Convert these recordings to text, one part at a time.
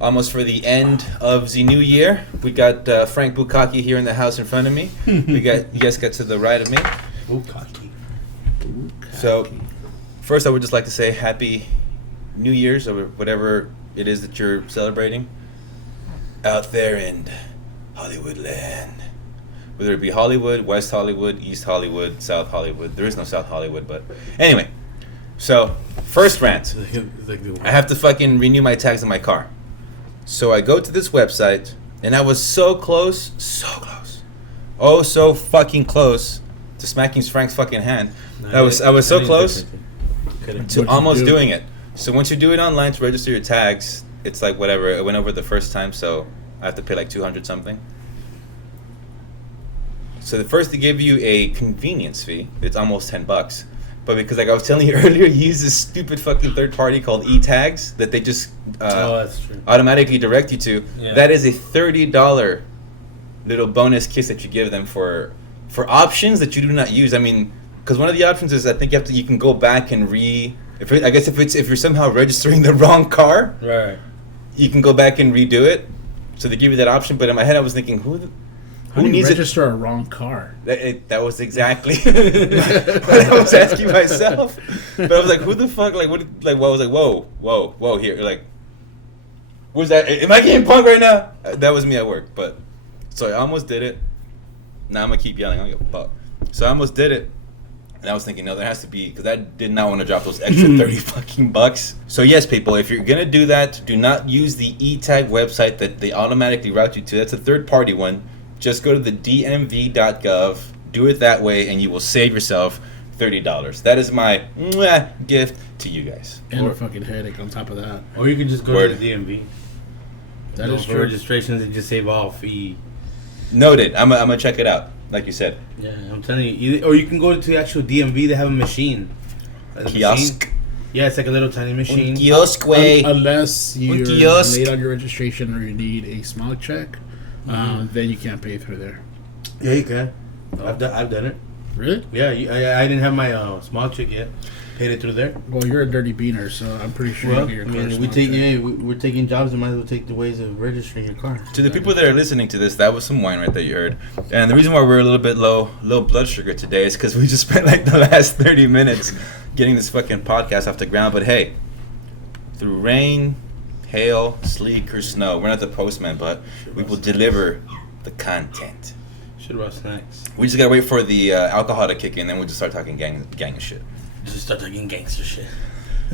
Almost for the end of the new year. We got Frank Bukaki here in the house in front of me. You guys got to the right of me. Bukaki. So, first I would just like to say Happy New Year's, or whatever it is that you're celebrating out there in Hollywood land. Whether it be Hollywood, West Hollywood, East Hollywood, South Hollywood. There is no South Hollywood, but anyway. So, first rant. I have to fucking renew my tags on my car. So I go to this website, and I was so close, oh, so fucking close to smacking Frank's fucking hand. I was so close to almost doing it. So once you do it online to register your tags, it's like whatever. It went over the first time, so I have to pay like 200 something. So the first they give you a convenience fee. It's almost $10. But because, like I was telling you earlier, you use this stupid fucking third party called eTags that they just that's true. automatically direct you to. Yeah. That is a $30 little bonus kiss that you give them for options that you do not use. I mean, because one of the options is I think you can go back and if you're somehow registering the wrong car, right, you can go back and redo it. So they give you that option. But in my head, I was thinking, who needs register a wrong car? That was exactly what I was asking myself. But I was like, who the fuck? Like, what? Like, what? I was like, whoa, here. Like, where's that? Am I getting punked right now? That was me at work. But so I almost did it. Now I'm gonna keep yelling. I don't give a fuck. So I almost did it. And I was thinking, no, there has to be, because I did not want to drop those extra 30 fucking bucks. So yes, people, if you're gonna do that, do not use the eTag website that they automatically route you to. That's a third party one. Just go to the dmv.gov, do it that way, and you will save yourself $30. That is my gift to you guys. And a fucking headache on top of that. Or you can just go to the DMV. That is for true. registrations and just save all fee. Noted. I'm gonna check it out, like you said. Yeah, I'm telling you. Or you can go to the actual DMV. They have a machine. Kiosk. Machine. Yeah, it's like a little tiny machine. Kiosk way. Unless you're late on your registration or you need a small check. Then you can't pay through there. Yeah, you can. I've done it. Really? Yeah, I didn't have my small check yet. Paid it through there. Well, you're a dirty beaner, so I'm pretty sure Well, your I mean, we're taking jobs and might as well take the ways of registering your car. To the people that are listening to this, that was some wine right that you heard. And the reason why we're a little bit low blood sugar today is because we just spent like the last 30 minutes getting this fucking podcast off the ground. But hey, through rain, hail, sleet, or snow, we're not the postman, but we will deliver the content. Should have brought snacks. We just gotta wait for the alcohol to kick in, then we'll just start talking gang and shit. Just start talking gangster shit.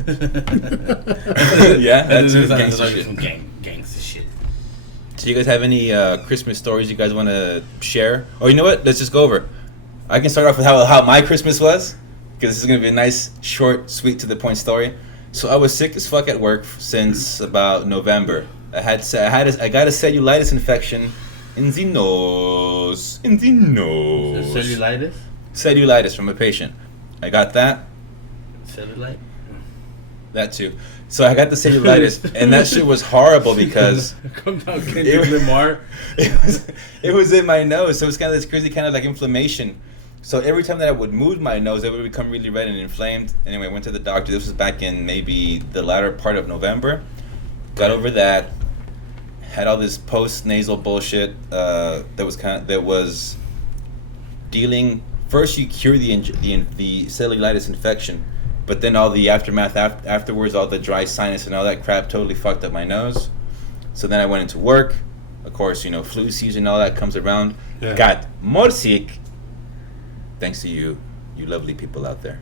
Yeah, that's gangster shit. Some gangster shit. So you guys have any Christmas stories you guys want to share? Or you know what? Let's just go over. I can start off with how my Christmas was, because this is gonna be a nice, short, sweet, to the point story. So I was sick as fuck at work since about November. I got a cellulitis infection in the nose. Cellulitis? Cellulitis from a patient. I got that. Cellulite? That too. So I got the cellulitis, and that shit was horrible because it was in my nose. So it's kind of this crazy kind of like inflammation. So every time that I would move my nose, it would become really red and inflamed. Anyway, I went to the doctor. This was back in maybe the latter part of November. Got over that. Had all this post-nasal bullshit that was dealing. First, you cure the cellulitis infection, but then all the aftermath afterwards, all the dry sinus and all that crap totally fucked up my nose. So then I went into work. Of course, flu season and all that comes around. Yeah. Got more sick. Thanks to you lovely people out there.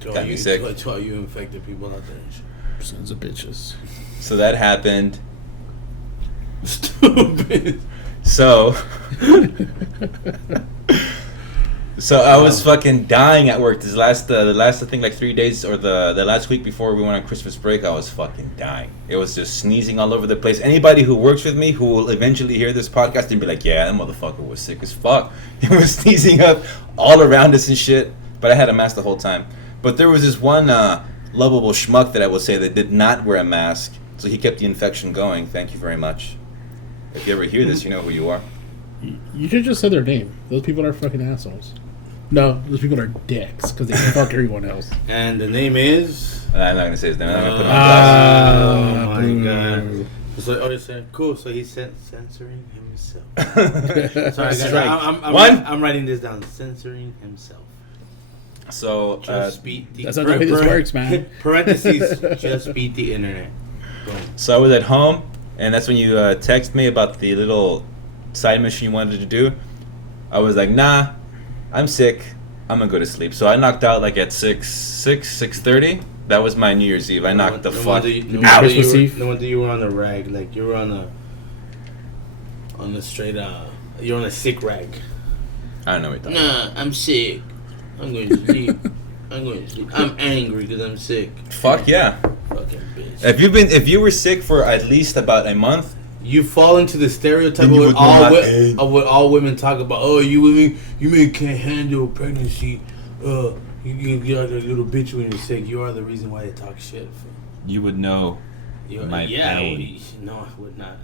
Got me sick. To all you infected people out there. Sons of bitches. So that happened. Stupid. So I was fucking dying at work. The last I think like 3 days or the last week before we went on Christmas break, I was fucking dying. It was just sneezing all over the place. Anybody who works with me who will eventually hear this podcast and be like, yeah, that motherfucker was sick as fuck. He was sneezing up all around us and shit. But I had a mask the whole time. But there was this one lovable schmuck that I will say that did not wear a mask. So he kept the infection going. Thank you very much. If you ever hear this, you know who you are. You should just say their name. Those people are fucking assholes. No, those people are dicks because they fuck everyone else. And the name is. I'm not gonna say his name. I'm not gonna put him on Oh my god. So, you said cool. So he's censoring himself. Sorry, guys. I'm writing this down. Censoring himself. So that's not the way this works, man. Parentheses. Just beat the internet. Boom. So I was at home, and that's when you text me about the little side mission you wanted to do. I was like, nah, I'm sick. I'm gonna go to sleep. So I knocked out like at 6:30. That was my New Year's Eve. I knocked the fuck out. No wonder you were on the rag. Like you were on the straight. You're on a sick rag. I don't know what you're talking about. Nah, I'm sick. I'm going to sleep. I'm angry because I'm sick. Fuck yeah. Fucking bitch. If you were sick for at least about a month, you fall into the stereotype of what all women talk about. Oh, you women can't handle pregnancy. You're a little bitch when you're sick. You are the reason why they talk shit. you would know my pain. No, I would not.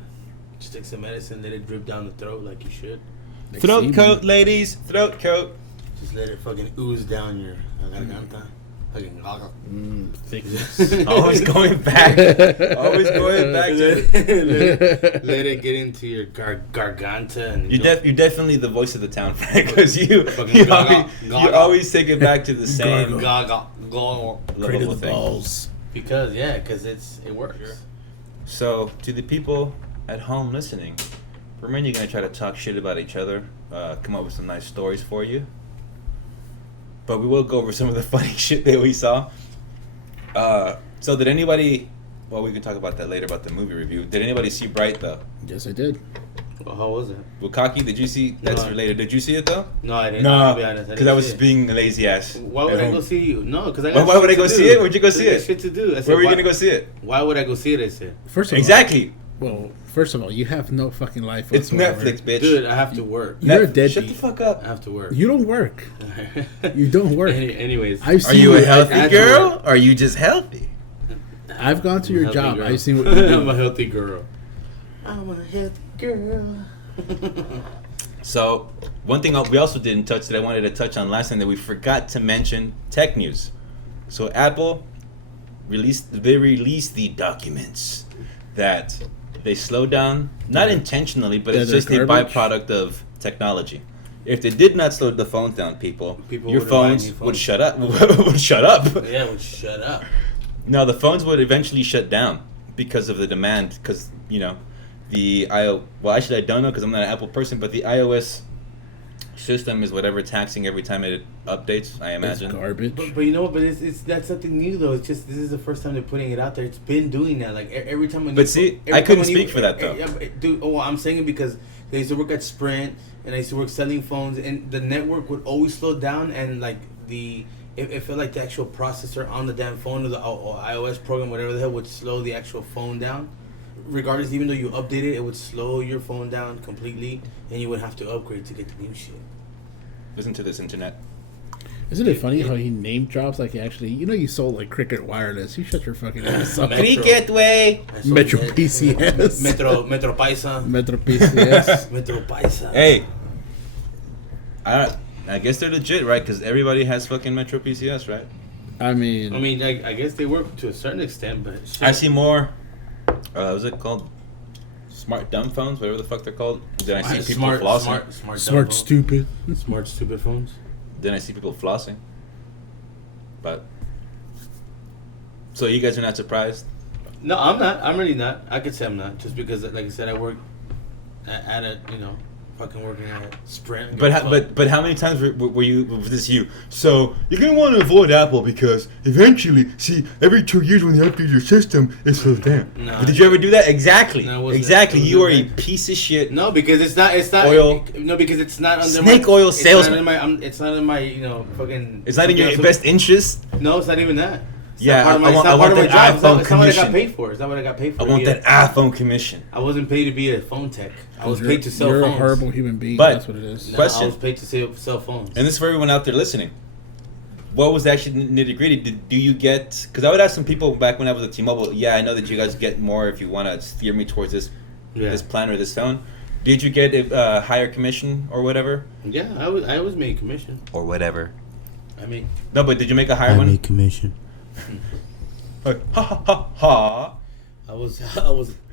Just take some medicine, let it drip down the throat like you should. Throat coat, ladies. Throat coat. Just let it fucking ooze down your garganta. Fucking Thickness. Always going back. Always going back to let it get into your garganta. And you're definitely the voice of the town, Frank, because you always take it back to the same level of things. Because it works. Sure. So to the people at home listening, we're mainly gonna try to talk shit about each other, come up with some nice stories for you. But we will go over some of the funny shit that we saw. So did anybody... Well, we can talk about that later, about the movie review. Did anybody see Bright, though? Yes, I did. Well, how was it? Bukaki, did you see... That's related. Did you see it, though? No, I didn't. No, because I was just being a lazy ass. Why would I go see you? No, because I got why would I go see it? Where'd you go see it? Shit to do. I said, where were you going to go see it? Why would I go see it, I said? Exactly. First of all, you have no fucking life It's whatsoever. Netflix, bitch. Dude, I have to work. You're a deadbeat. Shut the fuck up. I have to work. You don't work. You don't work. Anyways. Are you a healthy girl? Or are you just healthy? I've gone to your job. Girl. I've seen what you do. I'm a healthy girl. I'm a healthy girl. So, one thing we also didn't touch that I wanted to touch on last time that we forgot to mention, tech news. So Apple released the documents that they slowed down, not intentionally, but it's just a byproduct of technology. If they did not slow the phones down, people your phones would shut up. would shut up. Yeah, would shut up. No, the phones would eventually shut down because of the demand. Because well, actually, I don't know because I'm not an Apple person, but the iOS system is whatever taxing every time it updates. I imagine. It's garbage. But you know what? But it's that's something new though. It's just this is the first time they're putting it out there. It's been doing that like every time. I couldn't speak for that though. Dude, I'm saying it because I used to work at Sprint and I used to work selling phones, and the network would always slow down, and like it felt like the actual processor on the damn phone or the iOS program, whatever the hell, would slow the actual phone down. Regardless, even though you update it, it would slow your phone down completely, and you would have to upgrade to get the new shit. Listen to this internet. Isn't it funny how he name drops like actually? You sold like Cricket Wireless. You shut your fucking ass up. Cricket way. Metro PCS. Metro Paisa. Metro PCS. Metro Paisa. Hey, I guess they're legit, right? Because everybody has fucking Metro PCS, right? I mean, I guess they work to a certain extent, but shit. I see more. What's it called? Smart dumb phones, whatever the fuck they're called. Then I see people flossing. Smart stupid. Smart stupid phones. Then I see people flossing. But so you guys are not surprised? No, I'm not. I'm really not. I could say I'm not, just because, like I said, I work at a fucking working at Sprint. But how many times was this you? So you're gonna want to avoid Apple because eventually, see, every 2 years when they update your system, it slows down. No, but did you ever do that? Exactly. No, exactly. You are a piece of shit. No, because it's not oil. No, because it's not under snake my, oil salesman. It's not in my fucking. It's not in your best interest. No, it's not even that. I want that iPhone commission. It's not what I got paid for. It's not what I got paid for. I want that iPhone commission. I wasn't paid to be a phone tech. I was paid to sell phones. You're a horrible human being. But that's what it is. Question. I was paid to sell phones. And this is for everyone out there listening. What was actually nitty gritty? Do you get? Because I would ask some people back when I was at T-Mobile. Yeah, I know that you guys get more if you want to steer me towards this plan or this phone. Did you get a higher commission or whatever? Yeah, I was made commission. Or whatever. No, but did you make a higher one? I made commission. Ha ha ha ha. I was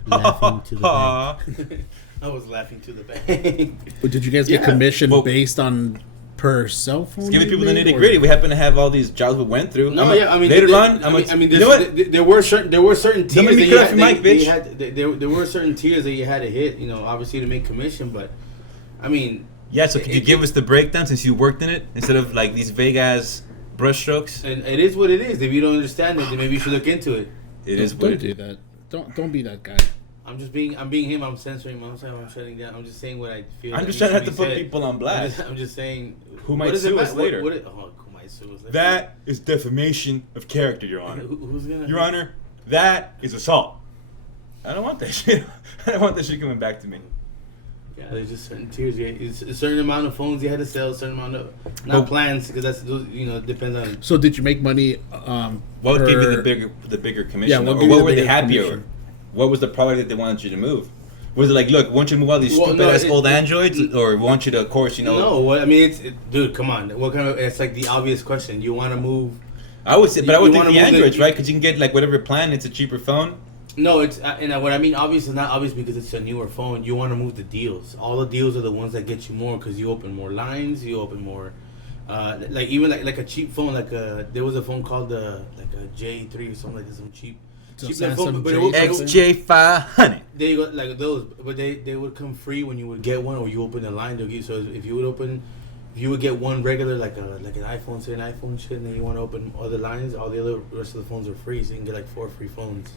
laughing to the bank. I was laughing to the bank. But did you guys get commission based on per cell phone? Just giving people the nitty gritty. We happen to have all these jobs we went through. No, later on, you know what? There were certain tiers that you had. There were certain tiers that you had to hit. You know, obviously to make commission, but I mean. Yeah. So could you give us the breakdown since you worked in it instead of like these vague ass brushstrokes? And it is what it is. If you don't understand it, then maybe you should look into it. Don't do that. Don't be that guy. I'm being him. I'm censoring. I'm shutting down. I'm just saying what I feel. I'm just trying not to put people on blast. I'm just saying. Who might sue us later? Who might sue us later? That is defamation of character, Your Honor. Who's gonna? Your Honor, that is assault. I don't want that shit. I don't want that shit coming back to me. Yeah, there's just certain tiers. It's a certain amount of phones you had to sell. A certain amount of plans because that's depends on. So did you make money? What gave you the bigger commission? Yeah, what were they happier? Commission? What was the product that they wanted you to move? Was it like, look, want you to move all these stupid ass old Androids, or want you to, of course, No, I mean, dude, come on. What kind of? It's like the obvious question. You want to move? I would say, but I would think the Androids, right? Because you can get like whatever plan. It's a cheaper phone. No, it's and what I mean, obvious is not obvious because it's a newer phone. You want to move the deals. All the deals are the ones that get you more because you open more lines. You open more. Like even like a cheap phone, there was a phone called like a J3 or something like this, some cheap phone, but XJ500. There you go, like those, but they would come free when you would get one or you open the line. So if you would get one regular like an iPhone, say an iPhone shit, and then you want to open other lines, all the other rest of the phones are free, so you can get like 4 free phones.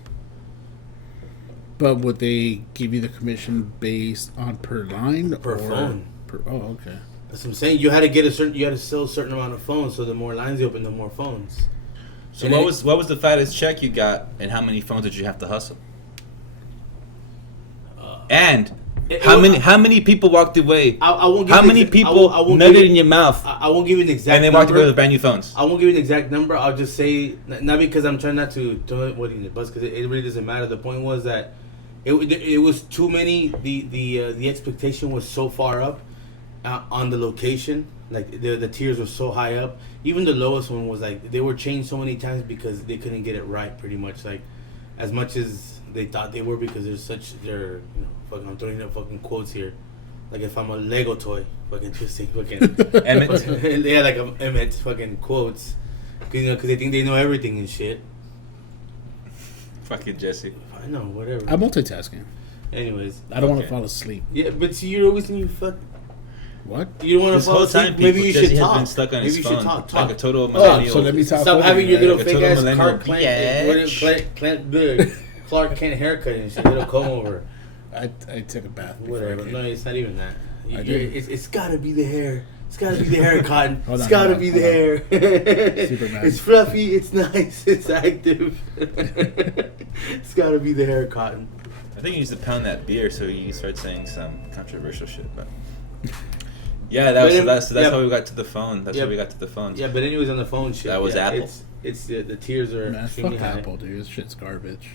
But would they give you the commission based on per line per phone? Oh, okay. That's what I'm saying. You had to sell a certain amount of phones, so the more lines you open, the more phones. So what was the fattest check you got, and how many phones did you have to hustle? And how many people walked away? I won't give how many people nutted in your mouth? I won't give you an exact. And they walked away with brand new phones. I won't give you an exact number. I'll just say, not because I'm trying not to what in the bus, because it really doesn't matter. The point was that it was too many. The expectation was so far up on the location. Like the tiers were so high up. Even the lowest one was like they were changed so many times because they couldn't get it right. Pretty much like as much as they thought they were, because fucking, I'm throwing up fucking quotes here. Like if I'm a Lego toy, fucking twisting, fucking Emmett. Yeah, like Emmett fucking quotes, because they think they know everything and shit. Fucking Jesse. I know, whatever. I'm multitasking. Anyways, I don't want to fall asleep. Yeah, but see, you're always thinking fuck. What? You don't want to fall asleep? Maybe you should talk. Been stuck on his phone. Should talk. Like a total millennial. So let me talk. Stop having your little fake ass Clark Kent haircut and shit. Little comb over. I took a bath. Whatever. No, it's not even that. It's gotta be the hair. It's gotta be the hair, Cotton. It's gotta be the hair. It's fluffy. It's nice. It's active. It's gotta be the hair, Cotton. I think you used to pound that beer so you start saying some controversial shit, but. Yeah, that's how we got to the phone. That's how we got to the phones. Yeah, but anyways, on the phone shit. That was Apple. It's the tiers are extremely high. Apple, dude. This shit's garbage.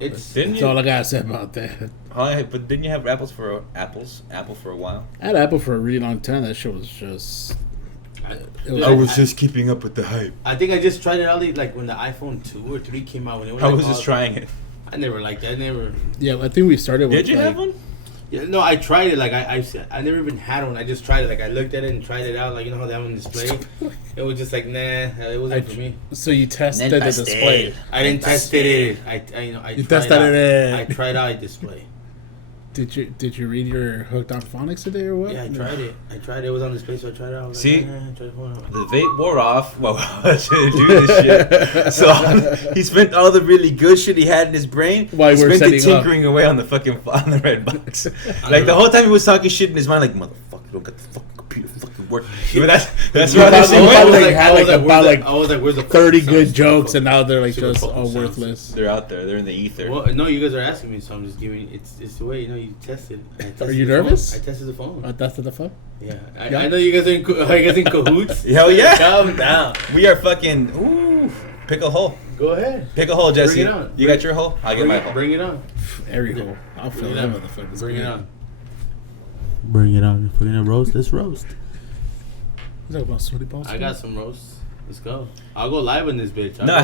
That's all I gotta say about that. But didn't you have Apple for a while? I had Apple for a really long time. That shit was just. I was just keeping up with the hype. I think I just tried it out like when the iPhone 2 or 3 came out. I was just trying it. I never liked it. Yeah, I think we started with. Did you have one? Yeah, no, I tried it. Like I never even had one. I just tried it. Like I looked at it and tried it out. Like how they have on display. It was just like nah, it wasn't for me. So you tested the display. I didn't test it. I tested it. I tried out a display. Did you read your Hooked on Phonics today or what? Yeah, I tried it. It was on display, so I tried it out. See, the vape wore off. Well, I should do this shit. So he spent all the really good shit he had in his brain. While he we're spent it tinkering away on the red box. Like the whole time he was talking shit in his mind, like motherfucker, don't get the fucking computer fucking work. But that's what I was like, where's the 30 good jokes, and now they're like just all worthless. They're out there. They're in the ether. Well, no, you guys are asking me, so I'm just giving. It's the way you tested. Are you nervous? I tested the phone. I tested the phone. Yeah, I know you guys are in cahoots. Hell yeah! Calm down. We are fucking. Ooh, pick a hole. Go ahead. Pick a hole, Jesse. Bring it on. You got your hole. I'll get my hole. Bring it on. every hole. I'll fill that motherfucker. Bring it on. Bring it on. If we're gonna roast, let's roast. You talking about sweaty balls? I got some roasts. Let's go. I'll go live in this bitch. I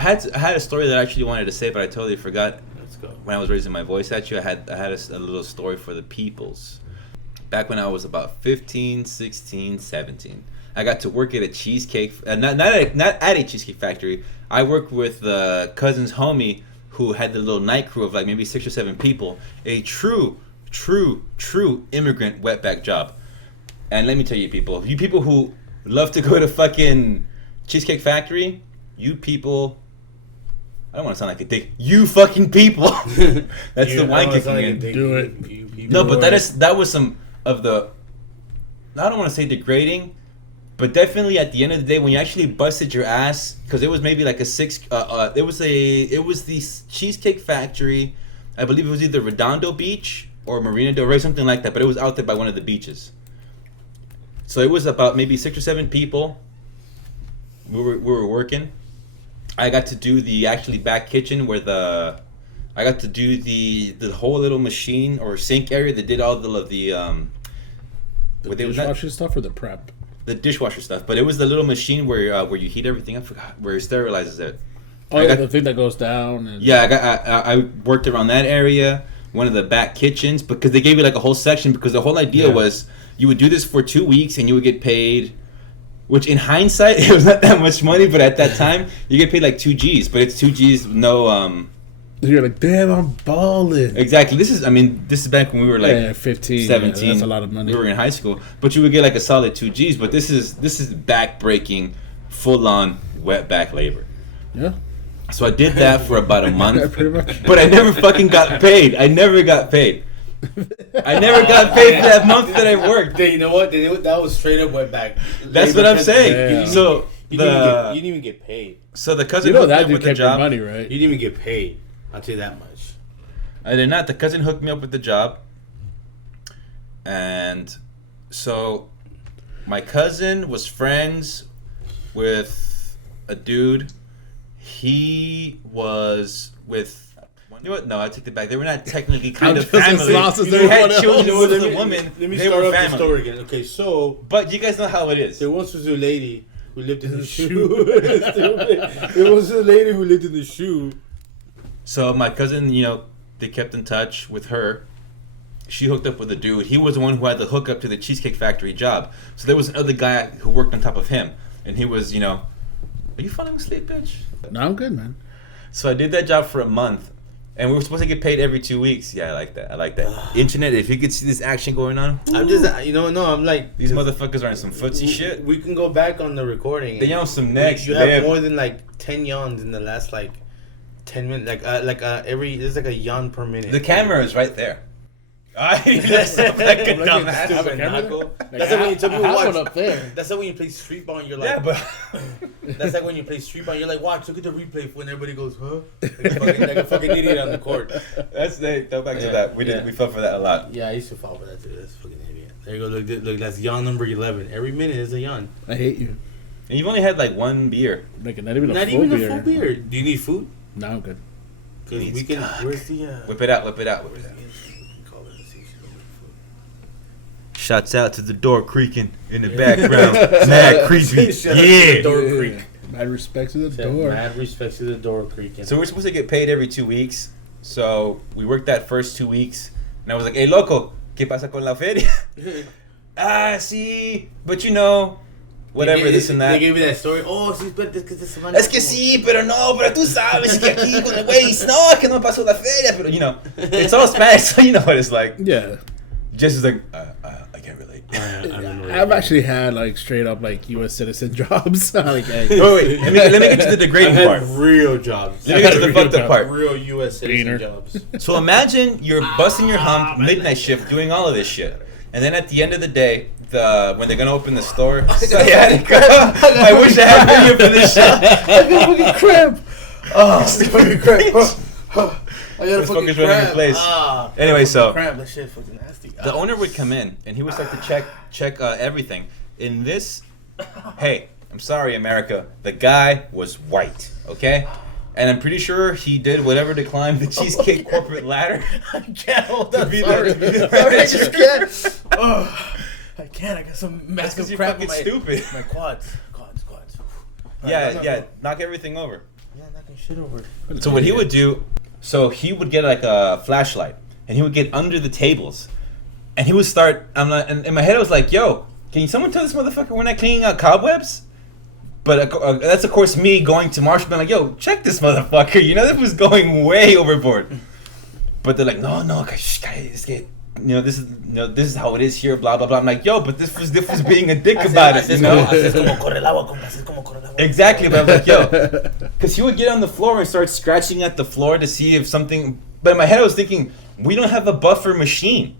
had a story that I actually wanted to say, but I totally forgot. Let's go. When I was raising my voice at you, I had a little story for the peoples. Back when I was about 15, 16, 17, I got to work at a cheesecake. Not at a cheesecake factory. I worked with the cousin's homie who had the little night crew of like maybe 6 or 7 people. A true immigrant wetback job. And let me tell you, people who love to go to fucking Cheesecake Factory, you people, I don't want to sound like a dick. You fucking people. That's the wine kicking in. Do it. No, but that was some of the, I don't want to say degrading, but definitely at the end of the day when you actually busted your ass, because it was maybe like it was the Cheesecake Factory. I believe it was either Redondo Beach or Marina Del Rey, something like that, but it was out there by one of the beaches. So it was about maybe 6 or 7 people. We were working. I got to do the actually back kitchen where I got to do the whole little machine or sink area that did all the dishwasher stuff or the prep? The dishwasher stuff, but it was the little machine where you heat everything. I forgot where it sterilizes it. Oh, the thing that goes down. And I worked around that area, one of the back kitchens, because they gave you like a whole section because the whole idea was you would do this for 2 weeks and you would get paid, which in hindsight it was not that much money, but at that time you get paid like 2 G's, but it's 2 G's no You're like, damn, I'm balling. Exactly. This is back when we were like 15, 17. that's a lot of money. We were in high school, but you would get like a solid 2 G's. But this is back breaking, full on wetback labor. Yeah. So I did that for about a month, Pretty much. but I never fucking got paid. I never got paid for that month that I worked. You know what? That was straight up wetback. That's what I'm saying. Yeah. So you didn't even get paid. So the cousin You know hooked me that up dude with the kept your job. money, right? You didn't even get paid. I'll tell you that much. I did not. The cousin hooked me up with the job. And so my cousin was friends with a dude. He was with... You know what? No, I take it back. They were not technically kind of family. They had children with a woman. Let me They start were up the family. story again. Okay, so... But you guys know how it is. There once was a lady who lived in the shoe. There was a lady who lived in the shoe. So my cousin, they kept in touch with her. She hooked up with a dude. He was the one who had the hookup to the Cheesecake Factory job. So there was another guy who worked on top of him. And he was, are you falling asleep, bitch? No, I'm good, man. So I did that job for a month. And we were supposed to get paid every 2 weeks. Yeah, I like that. Internet, if you could see this action going on. I'm just, I'm like... These motherfuckers are in some footsie shit. We can go back on the recording. They yawn some necks. You have more than like 10 yawns in the last 10 minutes. There's like a yawn per minute. The camera is right there. I dressed up like a dumbass. That's like when you tell people watch. One up there. That's like when you play street ball and you're like, Yeah, but that's like when you play street ball and you're like, watch, look at the replay when everybody goes, huh? Like a fucking idiot on the court. Go back to that. We fell for that a lot. Yeah, I used to fall for that too. That's a fucking idiot. There you go. Look, that's yawn number 11. Every minute is a yawn. I hate you. And you've only had like one beer. Like not even a full beer. Do you need food? No, I'm good. Because we can. Where's the? Whip it out. Shouts out to the door creaking in the background. Mad creepy. Yeah. Door creak. Mad respect to the door. Mad respect to the door creaking. So we're supposed to get paid every 2 weeks. So we worked that first 2 weeks. And I was like, hey, loco, ¿qué pasa con la feria? Sí. But whatever, this and that. They gave you that story. Oh, sí, pero es que esta semana... Es que sí, pero no, pero tú sabes que aquí con el güey, no, es que no pasó la feria, pero it's all Spanish, so you know what it's like. Yeah. Just like, I can't relate. I've actually had straight up U.S. citizen jobs. Hey. Wait, let me get to the degrading part. Real jobs. Let me get to the fucked up part. Real U.S. citizen jobs. So imagine you're busting your hump, midnight shift, doing all of this shit. And then at the end of the day, when they're gonna open the store, I wish I had video for this shit. I got a fucking cramp. Oh, fucking cramp. I got a fucking cramp. Anyway, so cramp. That shit fucking nasty. The owner would come in and he would start to check everything. In this, hey, I'm sorry, America. The guy was white, okay? And I'm pretty sure he did whatever to climb the Cheesecake corporate ladder. I can't hold To on. be Sorry. the Sorry, I just can't. Oh, I can't. I got some massive you're crap in fucking my stupid. my quads. Yeah, knock everything over. Yeah, knocking shit over. So what he would do, he would get like a flashlight, and he would get under the tables, and he would start. And in my head I was like, "Yo, can someone tell this motherfucker we're not cleaning out cobwebs?" But that's of course me going to Marshall, being like, "Yo, check this motherfucker. You know, this was going way overboard." But they're like, "No, guys, this is how it is here." Blah blah blah. I'm like, "Yo, but this was being a dick about it, you know." Exactly, but I'm like, yo, because he would get on the floor and start scratching at the floor to see if something. But in my head, I was thinking, we don't have a buffer machine.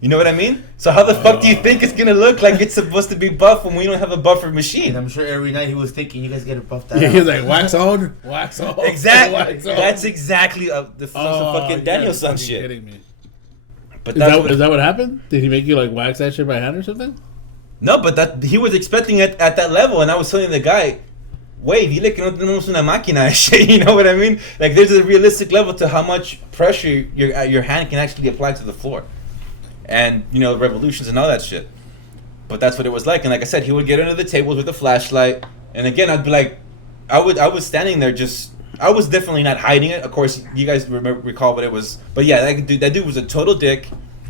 You know what I mean? So how the fuck do you think it's gonna look like it's supposed to be buff when we don't have a buffer machine? And I'm sure every night he was thinking, you guys gotta buff that Yeah, out. he was like, wax on, wax off. Exactly. Wax on. That's exactly the fucking Danielson shit. Kidding me. But Is that what happened? Did he make you like wax that shit by hand or something? No, but that he was expecting it at that level, and I was telling the guy, wait, dile que no tenemos una máquina and shit, you know what I mean? Like, there's a realistic level to how much pressure your hand can actually apply to the floor. And, you know, revolutions and all that shit. But that's what it was like. And like I said, he would get under the tables with a flashlight. And again, I'd be like, I was standing there just, I was definitely not hiding it. Of course, you guys recall what it was. But yeah, that dude was a total dick.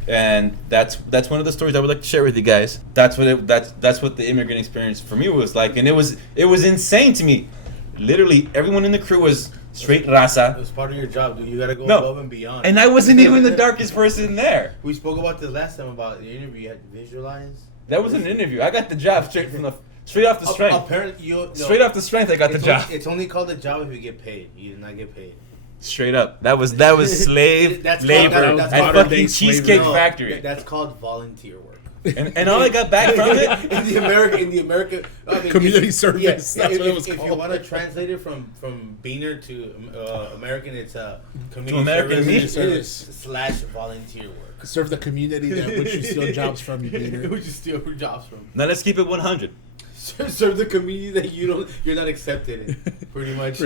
And that's one of the stories I would like to share with you guys. That's what the immigrant experience for me was like. And it was insane to me. Literally, everyone in the crew was straight raza. It was part of your job, dude. You gotta go above and beyond. And I wasn't even the darkest person there. We spoke about this last time about the interview. You had to visualize. That was an interview. I got the job straight off the strength. Apparently, straight off the strength, I got the job. It's only called a job if you get paid. You did not get paid. Straight up. That was slave labor that's at fucking Cheesecake Factory. That's called volunteer work. And all I got back from it in the American community service. Yeah, that's what it was if called. you want to translate it from Beaner to American, it's community American service / volunteer work. Serve the community that which you steal jobs from, you beater. Which you steal jobs from. Now let's keep it 100. Serve the community that you're not accepted in. Pretty much.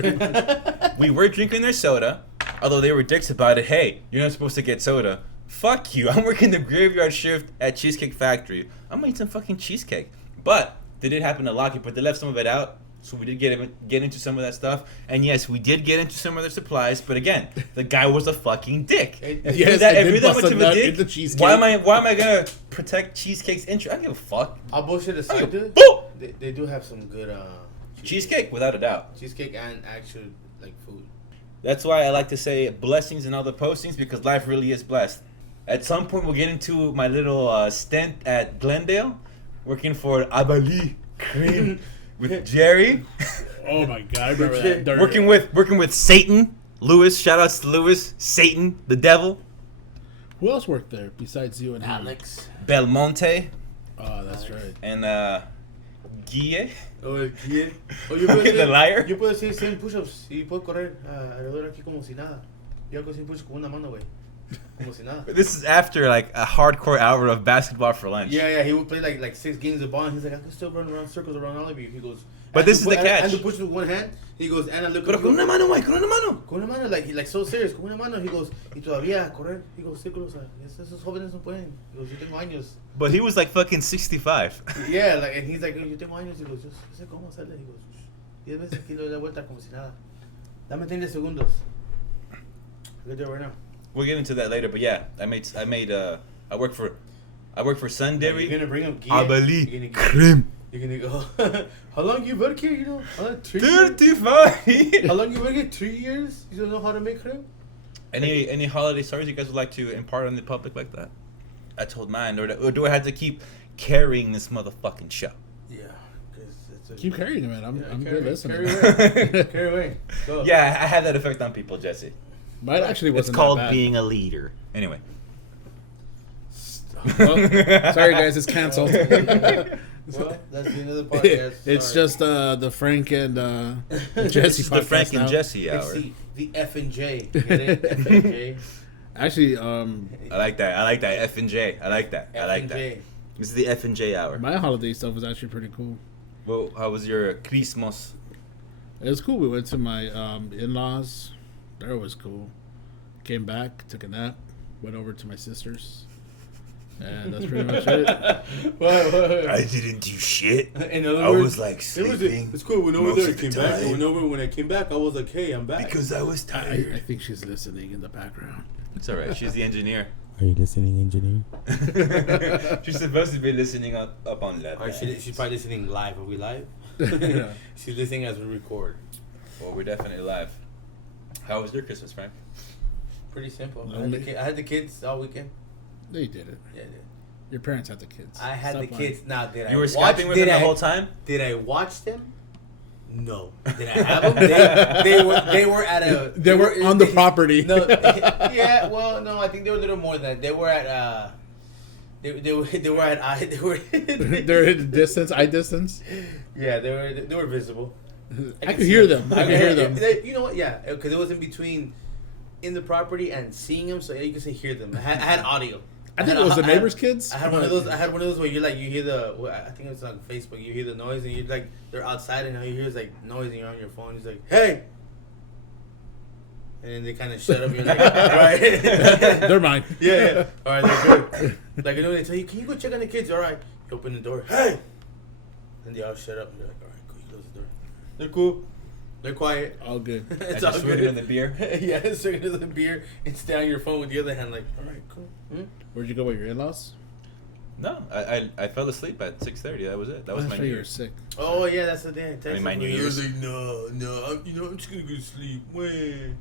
We were drinking their soda, although they were dicks about it. Hey, you're not supposed to get soda. Fuck you. I'm working the graveyard shift at Cheesecake Factory. I'm gonna eat some fucking cheesecake. But they did happen to lock it, but they left some of it out. So we did get into some of that stuff. And yes, we did get into some of their supplies. But again, the guy was a fucking dick. If you're that much of a dick, why am I gonna protect Cheesecake's interest? I don't give a fuck. I'll bullshit aside, dude. They do have some good cheesecake, without a doubt. Cheesecake and actual like food. That's why I like to say blessings in all the postings, because life really is blessed. At some point, we'll get into my little stint at Glendale, working for Abali Cream with Jerry. Oh my god, I remember that. working with Satan, Lewis. Shout outs to Lewis, Satan, the devil. Who else worked there besides you and him? Alex. Belmonte. Oh, that's right. And Guille. Oh, Guille. Oh, The liar. Yo puedo hacer 100 push-ups y puedo correr alrededor aquí como si nada. Yo hago 100 push-ups con una mano, güey. Como si nada. This is after like a hardcore hour of basketball for lunch. Yeah, he would play like 6 games of ball, and he's like, I can still run around circles around all of you. He goes, but this is the catch. And to push with one hand, he goes, and I look Pero at con una mano, güey, con una mano. Con una mano, like so serious, con una mano. He goes, y todavía correr. He goes, círculos, esos jóvenes no pueden. He goes, yo tengo años. But he was like fucking 65. Yeah, like, and he's like, yo tengo años. He goes, yo sé cómo hacerle. He goes, 10 veces aquí le doy la vuelta como si nada. Dame 30 segundos. I can do it right now. We'll get into that later, but yeah, I work for Sun Dairy. You're gonna bring him Abali Cream. You're gonna go, how long you work here, you know? 35. How long you work here? 3 years? You don't know how to make cream? Any holiday stories you guys would like to impart on the public like that? I told mine, or do I have to keep carrying this motherfucking show? Yeah. Keep carrying it, man. I'm good listening. Carry away. Go. Yeah, I had that effect on people, Jesse. Mine actually wasn't It's called that bad. being a leader. Anyway. Well, sorry guys, it's canceled. Well, that's the end of the podcast. It's just the Frank and Jesse podcast. The Frank and now. Jesse hour. It's the F and J. Get it? F and J. Actually, I like that. F and J. I like that. This is the F and J hour. my holiday stuff was actually pretty cool. Well, how was your Christmas? It was cool. We went to my in-laws. That was cool. Came back, took a nap, went over to my sister's. And that's pretty much it. I didn't do shit. I was like sleeping. It's cool. When over there, I came back. When I came back, I was like, "Hey, I'm back." Because I was tired. I think she's listening in the background. It's alright. She's the engineer. Are you listening, engineer? She's supposed to be listening up on that. Or she's probably listening live. Are we live? Yeah. She's listening as we record. Well, we're definitely live. How was your Christmas, Frank? Pretty simple. Lonely. I had the kids all weekend. They did it. Yeah, I did. Your parents had the kids. I had Stop the lying. kids. Now, did I You were watch Skyping with them the whole time? Did I watch them? No. Did I have them? They were at a. They were on the property. No. Yeah. Well, no. I think they were a little more than that. They were at. They were at. They're at distance, eye distance. Yeah, they were visible. I could hear them. I could hear them. You know what? Yeah, because it was in between, in the property and seeing them, so you can say hear them. I had audio. I think it was the neighbors' kids. I had one of those. Where you hear the. I think it's on Facebook. You hear the noise and you're like they're outside and all you hear is like noise and you're on your phone. It's like hey, and then they kind of shut up. You're like, all right, They're mine. yeah. All right, they're good. Like they tell you, can you go check on the kids? All right, you open the door. Hey, and they all shut up. And you're like, all right, cool. You close the door. They're cool. They're quiet. All good. It's I all just good. swig another beer. Yeah, swig another beer and stay on your phone with the other hand. Like, all right, cool. Where'd you go with your in-laws? No, I fell asleep at 6:30. That was it. That was I my thought New you were Year's. sick. Oh yeah, that's the thing. I mean, my New Year's. Like, no, I'm just gonna go to sleep. When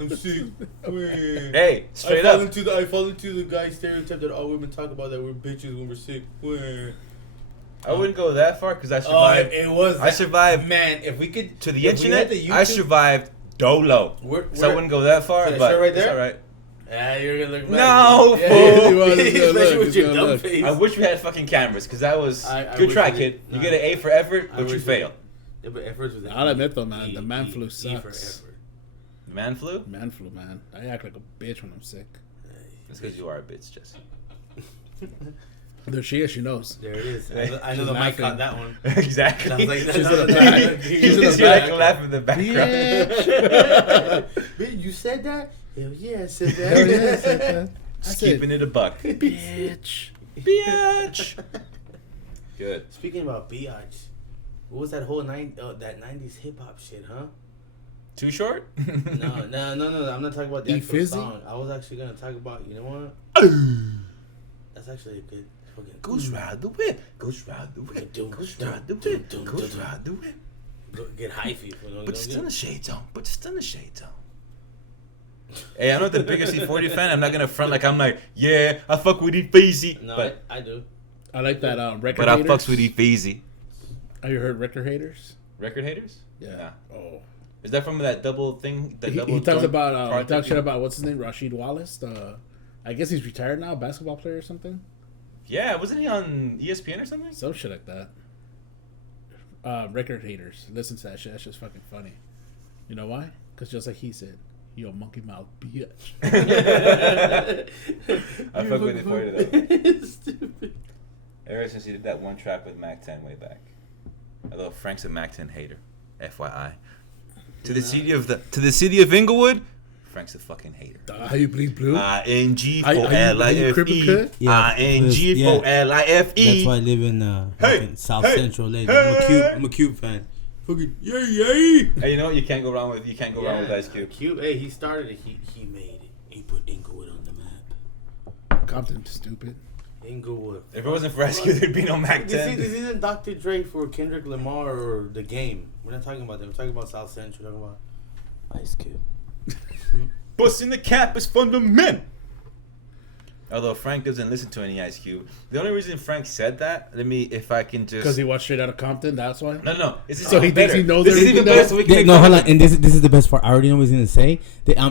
I'm sick. When Hey, straight up. I fall into the guy stereotype that all women talk about that we're bitches when we're sick. When I wouldn't go that far because I survived. it was. I survived. Man, if we could To the if we had internet, the I YouTube- survived dolo. We're- So I wouldn't go that far, See that but shirt right it's there? all right. Yeah, you're gonna look. No, back. fool. He's gonna Especially look, with he's your gonna dumb look. face. I wish we had fucking cameras because that was I good wish try, we kid. did. You Nah. get an A for effort, I but you wish we fail. Yeah, but efforts was. I'll admit though, man, the man flu E for sucks. effort. Man flu? Man flu, man. I act like a bitch when I'm sick. That's because you are a bitch, Jesse. There she is. She knows. There it is. Hey, I know she's the mic laughing. caught that one. Exactly. I was like, She's in the back. He's in the you like back. a laugh in the background. Bitch, you said that? Hell yeah, I said that. Hell yeah, I said that. I Just said, keeping it a buck. bitch. Bitch. Good. Speaking about biatch, what was that whole that 90s hip hop shit, huh? Too short? No. I'm not talking about the E actual Fizzy? song. I was actually gonna talk about. You know what? That's actually a good fucking. Goes ride the whip. Goes ride the whip. Goes ride the whip. Goes ride the whip. Get hyphy. Put your stunner shades on. Put your stunner shades on. Hey, I'm not the biggest E40 fan. I'm not gonna front like I'm like, yeah, I fuck with E-Feezy. No, But I do. I like that record but I haters. fucks with E-Feezy. Have you heard record haters? Record haters? Yeah. Nah. Oh. Is that from that double thing? That He double talks joint about part he that talks you- shit about what's his name, Rasheed Wallace. I guess he's retired now, basketball player or something. Yeah, wasn't he on ESPN or something? Some shit like that. Record haters, listen to that shit. That's just fucking funny. You know why? Because just like he said, you a monkey mouth bitch. I fuck with it for you though. Stupid. Ever since he did that one track with Mac 10 way back. Although Frank's a Mac 10 hater, FYI. To the city of Inglewood, Frank's a fucking hater. How you bleed blue? ING Are you- for are you cripple LIFE. cut? Yeah, ING yeah. for LIFE. That's why I live in Hey, fucking South hey, Central. Lady. hey. I'm a Cube fan. Fucking yay! Hey, you know what? You can't go wrong with Ice Cube. Cube. Hey, he started it. He made it. He put Inglewood on the map. Compton, stupid. Inglewood. If it wasn't for Ice Cube, there'd be no Mac 10. This isn't Dr. Dre for Kendrick Lamar or The Game. We're not talking about that. We're talking about South Central. We're talking about Ice Cube. Busting the cap is fundamental. Although Frank doesn't listen to any Ice Cube. The only reason Frank said that, if I can just... Because he watched Straight Outta Compton, that's why? No. This is So he even thinks better. he knows This is even everything better, now? so we can make No, fun hold of on. And this is the best part. I already know what he's gonna say.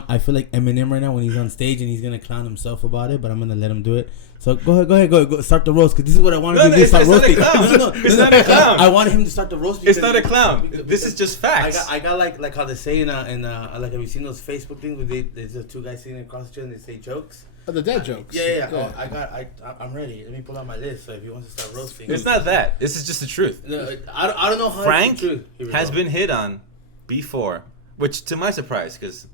I feel like Eminem right now when he's on stage and he's gonna clown himself about it, but I'm gonna let him do it. So go ahead, start the roast because this is what I wanted to do. Start it's not a roasting. clown. It's not a clown. I wanted him to start the roast. It's not a clown. This is just facts. I got like how they say in like have you seen those Facebook things where there's the two guys sitting across each other and they say jokes? Oh, the dad jokes. Yeah. Oh, I'm ready. Let me pull out my list. So if you want to start roasting, It's not that. This is just the truth. No, I don't know how Frank it's the truth. Here we has go. been hit on before, which to my surprise, because,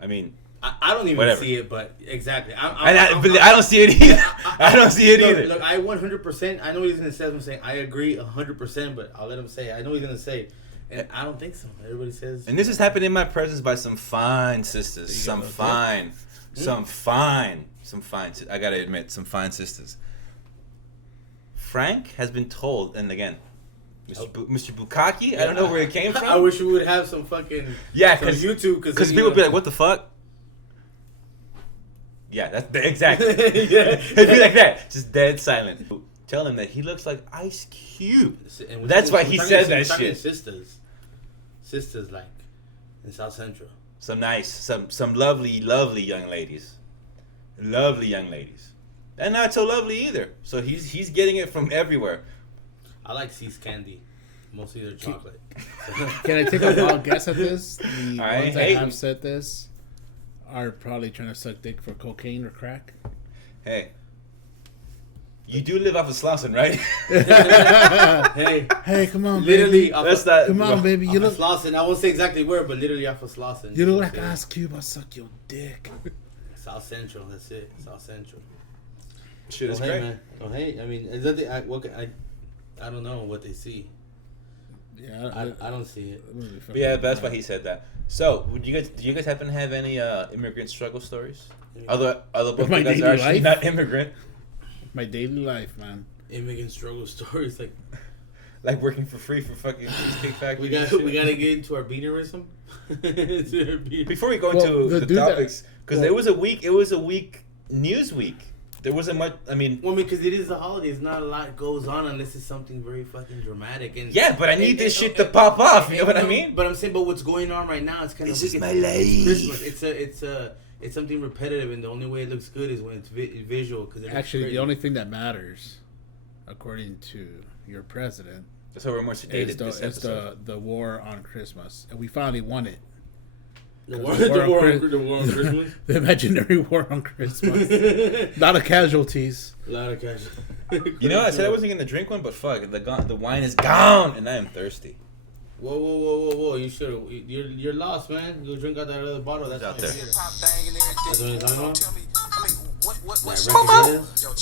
I mean, I don't even whatever. see it, but exactly. But I don't see it either. I don't see it either. Look, I 100%. I know what he's gonna say. I'm saying I agree 100%, but I'll let him say it. I know what he's gonna say, and I don't think so. Everybody says. And this has happened in my presence by some fine sisters. Some fine. I gotta admit, some fine sisters. Frank has been told, and again, Mr. Bukaki, I don't know where it came from. I wish we would have some fucking because YouTube, because people would be like, "What the fuck?" Yeah, that's exactly. Yeah. It'd be like that, just dead silent. Tell him that he looks like Ice Cube. That's why he said that shit. Sisters like in South Central. Some lovely young ladies, and not so lovely either. So he's getting it from everywhere. I like C's candy, mostly their chocolate. Can I take a wild guess at this? The ones that have me. said this are probably trying to suck dick for cocaine or crack. Hey, you do live off of Slauson, right? Hey, come on, literally, baby. That's not. Come on, baby. You look. Slauson. I won't say exactly where, but literally off of Slauson. You look like Ice Cube. I'll suck your dick. South Central. That's it. South Central. Shit is Hey, great. man. Oh, hey. I mean, is that the, I don't know what they see. Yeah, I don't see it. But yeah, that's why he said that. So, do you guys happen to have any immigrant struggle stories? Although both My of you guys daily are actually life? not immigrant. My daily life, man. Immigrant struggle stories Like working for free for fucking Cheesecake Factory. we gotta get into our beanerism. Before we go into the dude topics, because it was a week news week. There wasn't much. I mean, because it is the holidays, not a lot goes on unless it's something very fucking dramatic. And yeah, but I need this shit to pop off. You know what I mean? But I'm saying, what's going on right now? It's kind of this is my life. Christmas. It's something repetitive, and the only way it looks good is when it's visual. Because Actually, the only thing that matters, according to your president, That's why we're more sedated this is episode. the war on Christmas, and we finally won it. The war on Christmas. The imaginary war on Christmas. A lot of casualties. A lot of cash. You know, I said I wasn't gonna drink one, but fuck, the wine is gone, and I am thirsty. Whoa! You should. You're lost, man. Go drink out that other bottle. That's out there. That's what you're talking about.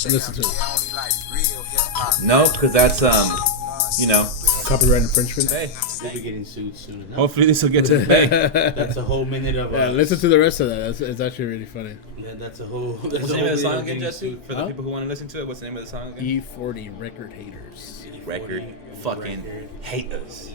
Listen to it. No, because that's Copyright infringement. Hey, We'll be getting sued soon enough. hopefully this will get to the bank. That's a whole minute of. Yeah, listen to the rest of that. It's actually really funny. Yeah, that's a whole. What's the name of the song again, Jesse? Sued. For the people who want to listen to it, what's the name of the song again? E40 record haters. Record fucking haters.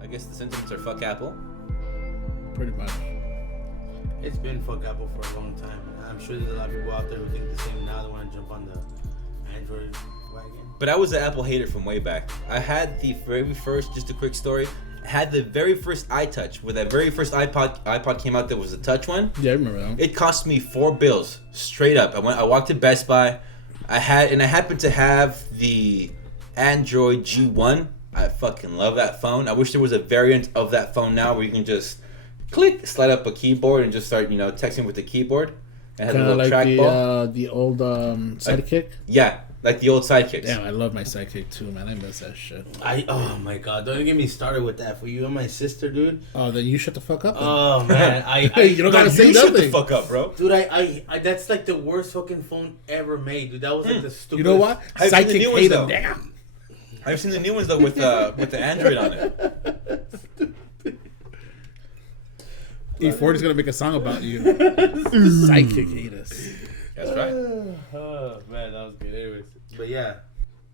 I guess the sentiments are fuck Apple. Pretty much. It's been fuck Apple for a long time. And I'm sure there's a lot of people out there who think the same now. They want to jump on the Android wagon. But I was an Apple hater from way back. I had the very first, just a quick story, I had the very first iTouch. When that very first iPod came out, there was a touch one. Yeah, I remember that one. It cost me $4 straight up. I walked to Best Buy. I happened to have the Android G1. I fucking love that phone. I wish there was a variant of that phone now where you can just click, slide up a keyboard, and just start, texting with the keyboard. And have a Kind of little like trackball. the old Sidekick. Yeah, Like the old sidekicks. Damn, I love my sidekick too, man. I miss that shit. Oh my god! Don't get me started with that. For you and my sister, dude. Oh, then you shut the fuck up. Then. Oh man, You don't gotta say You shut the nothing. fuck up, bro. Dude, I that's like the worst fucking phone ever made, dude. That was like the stupidest. You know what? I've seen the new Sidekick ones, hate though. him. Damn. I've seen the new ones though with the Android on it. E40 is gonna make a song about you. Sidekick hate us. That's right. Oh man, that was good. Anyways, but yeah.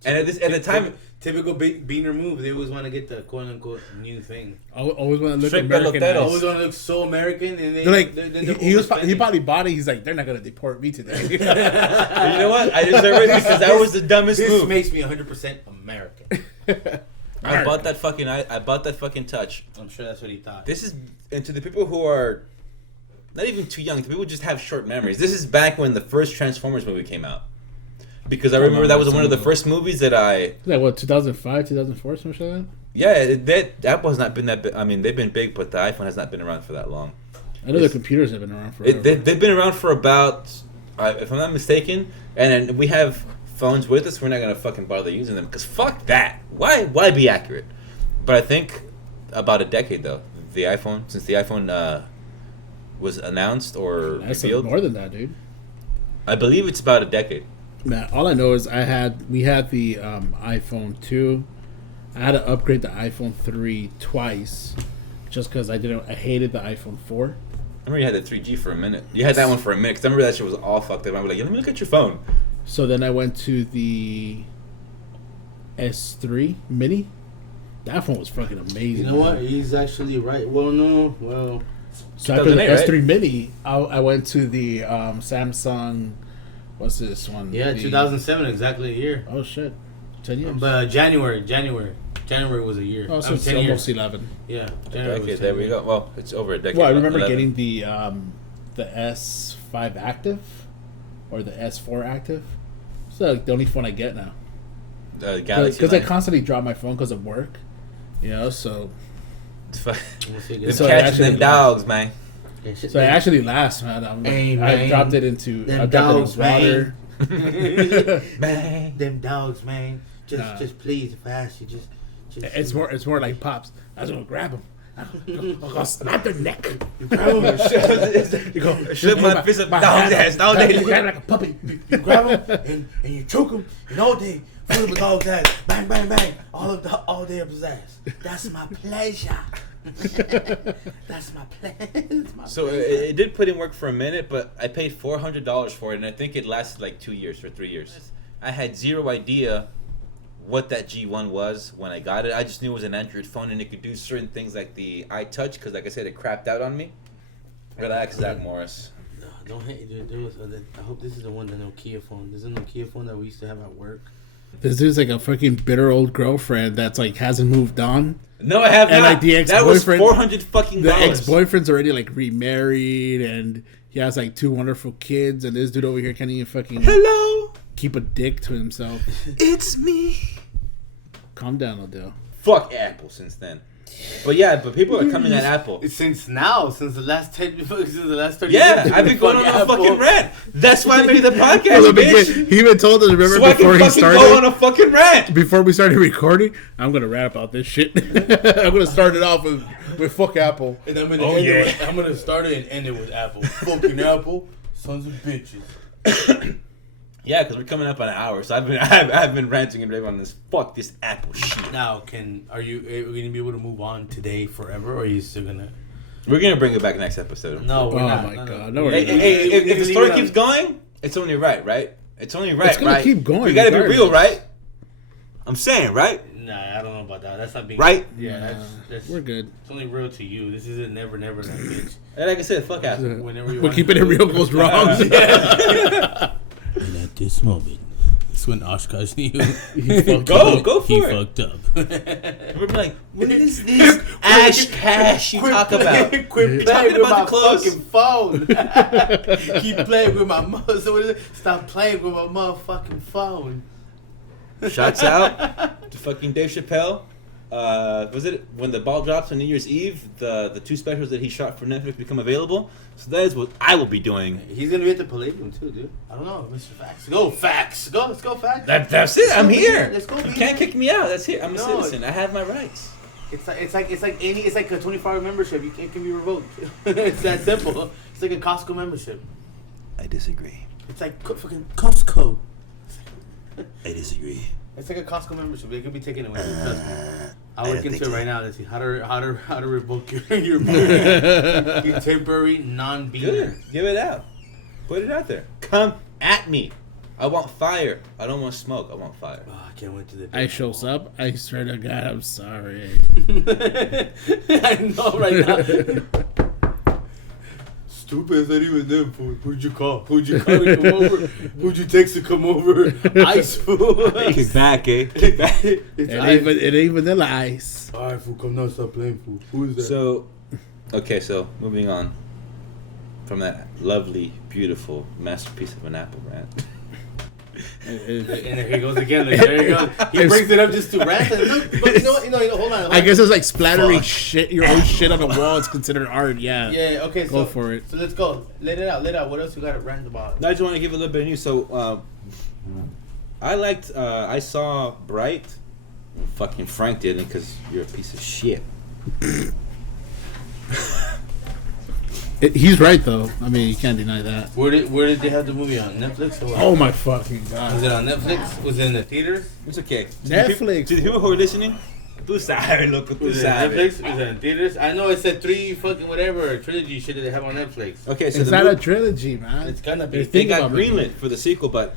And at the time, Typical beaner move. They always want to get the quote unquote new thing. Always want to look Straight American. peloteros. Always want to look so American, and They're like, they're he probably bought it. He's like, they're not gonna deport me today. you know what? I deserve it because that was the dumbest This move. makes me 100% American. I bought that fucking touch. I'm sure that's what he thought. This is, and to the people who are not even too young, to people who just have short memories. This is back when the first Transformers movie came out. Because I remember that was one of the first movies that I... Like what, 2005, 2004, some shit like that? Yeah, Apple has not been that big. I mean, they've been big, but the iPhone has not been around for that long. I know the computers have been around forever. They've been around for about, if I'm not mistaken, and we have phones with us, we're not going to fucking bother using them. Because fuck that. Why be accurate? But I think about a decade, though. Since the iPhone was announced or That's revealed. more than that, dude. I believe it's about a decade. Man, all I know is we had the iPhone 2. I had to upgrade the iPhone 3 twice, just because I hated the iPhone 4. I remember you had the 3G for a minute. You had that one for a minute, because I remember that shit was all fucked up. I was like, yeah, let me look at your phone. So then I went to the S3 Mini. That phone was fucking amazing. You know what? He's actually right. Well, no. Well, So after the 2008, S3 Mini, I went to the Samsung. What's this one? yeah, 2007, exactly a year. Oh shit, 10 years. But January was a year. Oh, so it's 10 almost years. 11. Yeah, A January decade, was there 10 we years. go. Well, it's over a decade. Well, I remember 11. getting the S5 Active or the S4 Active. It's like the only phone I get now. Galaxy. Because I line. constantly drop my phone because of work. You know, so It's fu- We'll see, Them guys. So it cats and actually- them dogs, man. Yeah, shit, so it man. actually lasts, man. Hey, I man. dropped it into Them I dropped it dogs, in water. Man. Them dogs, man. Nah. Just please, if I ask you, just. It's more like Pops. I was gonna grab him. I'm gonna snap their neck. You grab him, You go, Shove my fist up dog's ass all day. You grab him like a puppy. you grab him, and you choke him, and all day, fill him with dog's ass, bang, bang, bang, all day up his ass. That's my pleasure. That's my pleasure. So it did put in work for a minute, but I paid $400 for it, and I think it lasted like 2 years or 3 years. I had zero idea what that G1 was when I got it. I just knew it was an Android phone, and it could do certain things like the iTouch, because like I said, it crapped out on me. Relax, Zach Morris. No, don't hate, dude. I hope this is the one, the Nokia phone. This is a Nokia phone that we used to have at work. This dude's like a fucking bitter old girlfriend that's like hasn't moved on. No, I have And, not. like, the that was ex-boyfriend- $400 fucking The dollars. ex-boyfriend's already like remarried and he has like 2 wonderful kids, and this dude over here can't even fucking Hello, keep a dick to himself. it's me. Calm down, Odell. Fuck Apple since then. But yeah, but people are coming at Apple. Since the last 10, since the last 30 Yeah, years. I've been going on a Apple. fucking rant. That's why I made the From podcast, the bitch. beginning, he even told us, remember, So I before can he fucking go on started, a fucking rant. before we started recording, I'm gonna rant about this shit. I'm gonna start it off with fuck Apple. And I'm gonna Oh, end yeah. it with, I'm gonna start it and end it with Apple. Fucking Apple, sons of bitches. Yeah, because we're coming up on an hour, so I've been ranting and raving on this. Fuck this Apple shit. Now, are you gonna be able to move on today forever, or are you still gonna? We're gonna bring it back next episode. No, we're Oh not. my No, God, no. no, we're Hey, not. hey, if the Leave story it on- keeps going, it's only right? It's only right, It's gonna right? keep going We gotta be regardless. real, right? I'm saying, right? Nah, I don't know about that. That's not being Right? Yeah, that's We're good. It's only real to you. This isn't never, that bitch. And like I said, fuck Apple. Whenever you We're want keeping it real goes wrong. And at this moment, it's when Oshkosh knew Go he for it. fucked up. We're like, what is this Ash Cash you talk about? Quit Talking playing with my about the clothes. fucking phone. Keep playing with my mother. So what is it? Stop playing with my motherfucking phone. Shouts out to fucking Dave Chappelle was it when the ball drops on New Year's Eve? The 2 specials that he shot for Netflix become available. So that is what I will be doing. He's gonna be at the Palladium too, dude. I don't know, Mr. Facts. Go Facts. Go. Let's go Facts. That's it. I'm here. Let's go. You can't kick me out. That's it. I'm a No. citizen. I have my rights. It's like a 24-hour membership. It can be revoked. It's that simple. It's like a Costco membership. I disagree. It's like fucking Costco. I disagree. It's like a Costco membership. It can be taken away. Trust me. I'll I look don't into it think right so. now to see how to revoke your temporary non-beaner. Good. Give it out. Put it out there. Come at me. I want fire. I don't want smoke. I want fire. Oh, I can't wait to the day. I shows up. I swear to God, I'm sorry. I know right now. Stupid, it's not even them, fool. Who'd you call? Who'd you call to come over? Who'd you text to come over? Ice, fool. Kick back, eh? Kick back. It's It ain't vanilla ice. Alright, fool, come now, stop playing, fool. Who is that? So, okay, so moving on from that lovely, beautiful masterpiece of an apple rant. And there he goes again. There he goes. He brings it up just to rant. And look, but you know what? Hold on. I guess it's like splattering Fuck. your own shit on the wall. It's considered art. Yeah. Yeah. Okay. Go for it. So let's go. Let it out. What else you got to rant about? I just want to give a little bit of news. So, I saw Bright. Fucking Frank didn't because you're a piece of shit. He's right though. I mean, you can't deny that. Where did they have the movie on Netflix? Or what? Oh my fucking Was God. it on Netflix? Was it in the theaters? It's okay. Netflix. To the people who are listening, tú sabes, loco, tú Was it on sabes. Netflix? Was it in theaters? I know it's a 3 fucking whatever trilogy shit that they have on Netflix. Okay, so It's the not a movie, trilogy, man. It's gonna be. They're they thinking got about making greenlit for the sequel, but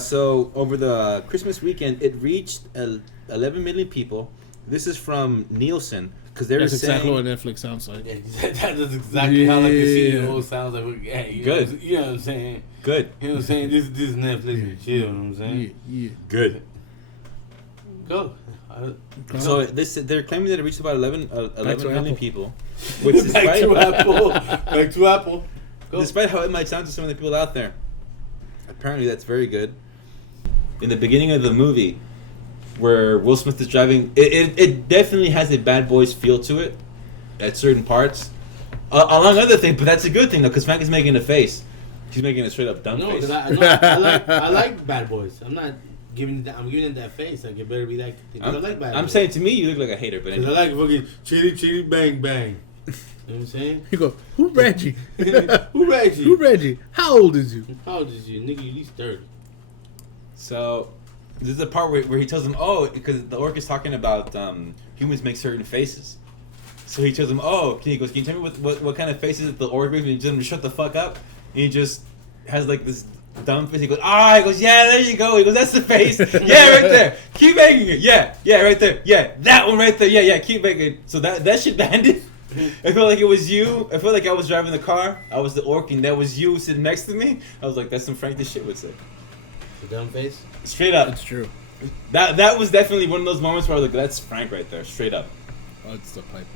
so over the Christmas weekend, it reached 11 million people. This is from Nielsen because they were That's exactly saying. what Netflix sounds like. Yeah, that's exactly how like the Yeah. CEO sounds like. Hey, you Good. Know, you know what I'm saying? Good. You know what I'm saying? This is Netflix and chill. You know what I'm saying? Yeah. Good. Go. So they're claiming that it reached about 11 to million Apple. people, which Back despite, to Apple. Back to Apple. Go. despite how it might sound to some of the people out there, apparently that's very good. In the beginning of the movie, where Will Smith is driving, it definitely has a Bad Boys feel to it at certain parts, among other things. But that's a good thing though, because Frank is making a face. He's making a straight up dumb No, face. because I like Bad Boys. I'm not giving that. I'm giving it that face. Like it better be that. I like Bad Boys. I'm saying to me, you look like a hater, but Because I anyway. like fucking chitty chitty bang bang. You know what I'm saying? You go, who Reggie? Who Reggie? Who Reggie? How old is you? How old is you? Nigga, you at least 30. So this is the part where he tells him, oh, because the orc is talking about humans make certain faces. So he tells him, oh, he goes, can you tell me what kind of faces the orc makes? And he tells him to shut the fuck up. And he just has like this dumb face. He goes, he goes, yeah, there you go. He goes, that's the face. Yeah, right there. Keep making it. Yeah, right there. Yeah, that one right there. Yeah, keep making it. So that shit landed. I felt like it was you. I felt like I was driving the car. I was the orc, and that was you sitting next to me. I was like, that's some Frank this shit would say. The dumb face? Straight up. It's true. That was definitely one of those moments where I was like, that's Frank right there, straight up. Oh, it's the pipe.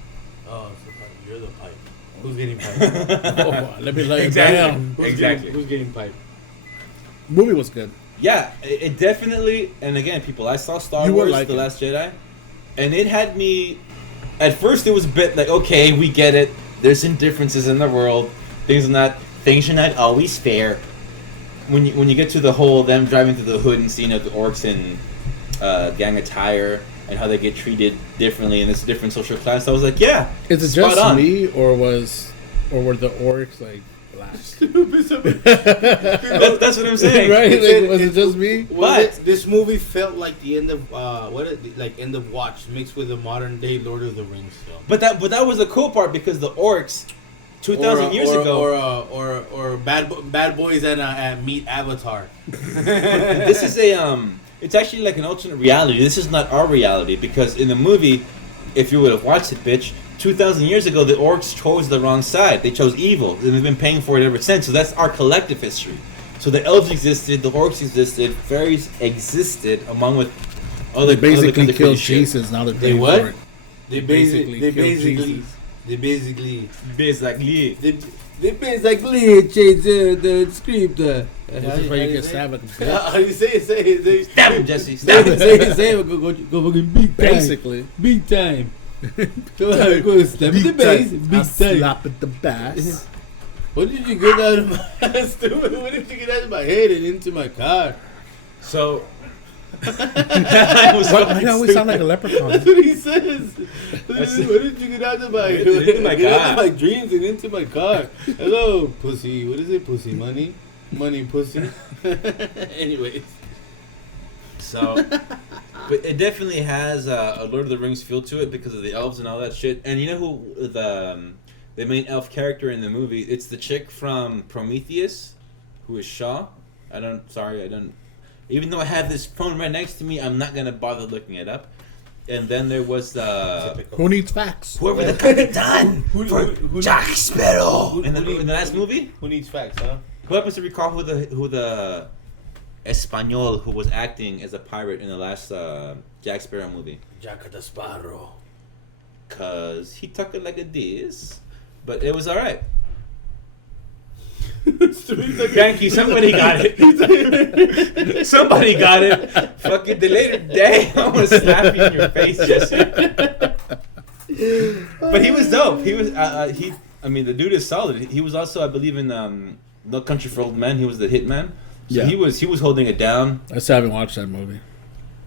Oh, it's the pipe. You're the pipe. Who's getting pipe? Oh, let me lay it Exactly. down. Who's getting pipe? Movie was good. Yeah, it definitely, and again, people, I saw Star You would Wars, like The it. Last Jedi, and it had me, at first it was a bit like, okay, we get it, there's some differences in the world, things are not always fair. When you get to the whole, them driving through the hood and seeing the orcs in gang attire, and how they get treated differently in this different social class, I was like, yeah, Is it spot just on. me, or were the orcs like black? That's what I'm saying. Right? It's- Like, was it just me? But- this movie felt like the end of end of Watch mixed with a modern day Lord of the Rings film. But that was the cool part because the orcs, 2,000 years ago, or Bad Boys and Meet Avatar. this is it's actually like an alternate reality. This is not our reality because in the movie, if you would have watched it, bitch, 2,000 years ago, the orcs chose the wrong side. They chose evil, and they've been paying for it ever since. So that's our collective history. So the elves existed, the orcs existed, fairies existed, along with other. They basically other killed shit. Jesus. Now they're They paying what? for it. They Basically basically killed Jesus. they basically Basically, Depends like leche, the script. This is where you get stabbed like a bitch. How do you say it? Say it. Stab him, Jesse. Stab him. Say it. Go fucking big time. Basically. Big time. So go step in the base. Big time. Slap at the bass. What did you get out of my stupid? What did you get out of my head and into my car? So. Why do I always sound like a leprechaun? That's what he says. What did you get out of my Into my get out car. of my dreams and into my car? Hello, pussy. What is it, pussy? Money, pussy. Anyways. So, but it definitely has a Lord of the Rings feel to it because of the elves and all that shit. And you know who the main elf character in the movie? It's the chick from Prometheus, who is Shaw. I don't. Even though I have this phone right next to me, I'm not gonna bother looking it up. And then there was Who needs facts? whoever the Capitan for Jack Sparrow in the last movie. Who needs facts, huh? Who happens to recall who the Espanol who was acting as a pirate in the last Jack Sparrow movie? Jack the Sparrow. Cause he took it like a this, but it was all right. Thank you. Somebody got it. Somebody got it. Fucking the later day, I was slapping in your face, Jesse. But he was dope. He was. I mean, the dude is solid. He was also, I believe, in No Country for Old Men. He was the hitman. So Yeah. he was holding it down. I still haven't watched that movie.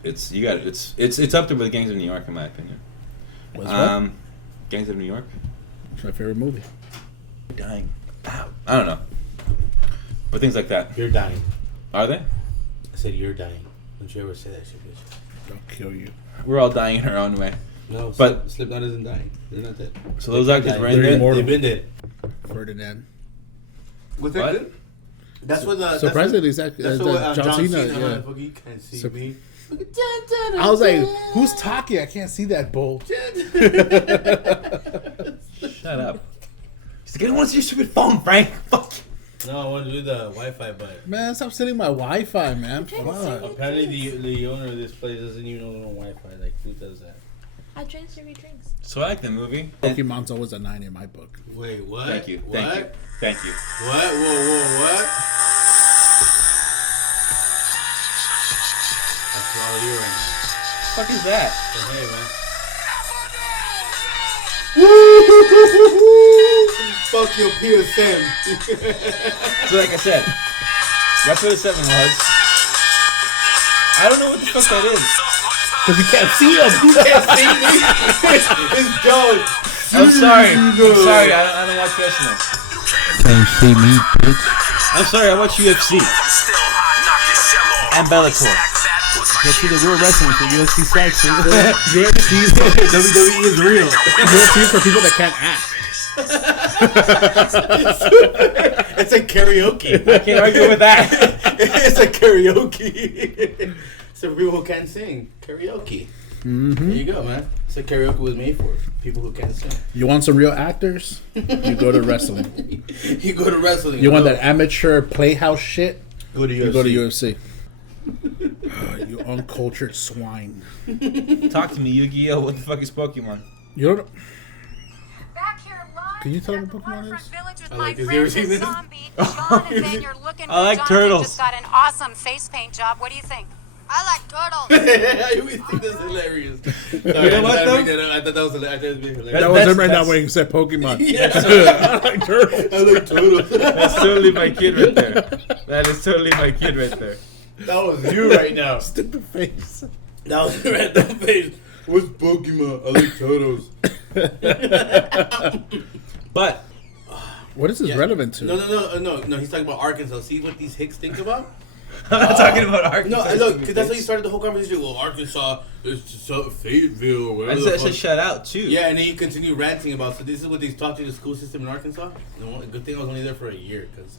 It's up there with Gangs of New York, in my opinion. What's what? Gangs of New York. It's my favorite movie. Dying. Ow. I don't know. But things like that. You're dying. Are they? I said you're dying. Don't you ever say that shit, bitch. Don't kill you. We're all dying in our own way. No, But- Slipknot isn't dying. They're not dead. So those actors were in They're there. immortal. They've been dead. Ferdinand. Was What? that good? That's what the. Surprisingly, That's what John Cena. Cena. Yeah. Fuck, you can't see So- me. I was like, who's talking? I can't see that bull. Shut up. He's like, I don't want to see your stupid phone, Frank. Fuck. No, I want to do the Wi-Fi, but Man, stop stealing my Wi-Fi, man. Fuck. apparently the owner of this place doesn't even know Wi-Fi. Like, who does that? I drank 3 drinks. So I like the movie. Pokemon's always a 9 in my book. Wait, what? Thank you. What? Thank you. Thank you. What? Whoa, what? That's all you right now. Fuck is that? So, hey, man. Fuck your PSM. So like I said, that's what the 7 was. I don't know what the fuck that is. Because you can't see him. You can't see me. It's going. I'm sorry. I'm sorry. I don't watch wrestling. Can't see me, bitch. I'm sorry. I watch UFC and Bellator. Get to the real wrestling for UFC sex. UFC WWE is real. is for people that can't act. It's like karaoke. I can't argue with that. It's like karaoke. So people who can't sing. Karaoke. Mm-hmm. There you go, man. So karaoke was made for people who can't sing. You want some real actors? You go to wrestling. You go to wrestling. You want that amateur playhouse shit? Go to UFC. You go to UFC. You uncultured swine. Talk to me, Yu-Gi-Oh! What the fuck is Pokemon? You don't. Back here live Can you tell at me the what Pokemon Waterfront is? Village with I my like this. friends You ever seen and this? Zombie. Jonathan, you're looking I good. like Jonathan turtles. just got an awesome face paint job. What do you think? I like turtles. I always think that's hilarious. Sorry, You know what, though? I thought that was hilarious. I thought it was being hilarious. That was him right now that's- when you said Pokemon. Yeah. I like turtles. I like turtles. That's totally my kid right there. That is totally my kid right there. That was you right now. Stupid face. That was your random face. What's Pokemon? I like turtles. But What is this Yeah. relevant to? No. He's talking about Arkansas. See what these hicks think about? I'm not talking about Arkansas. No, look, because that's how you started the whole conversation. Well, Arkansas is so Fayetteville or I whatever. said, the fuck. shout out too. Yeah, and then you continue ranting about. So this is what they taught you the school system in Arkansas. And good thing I was only there for a year because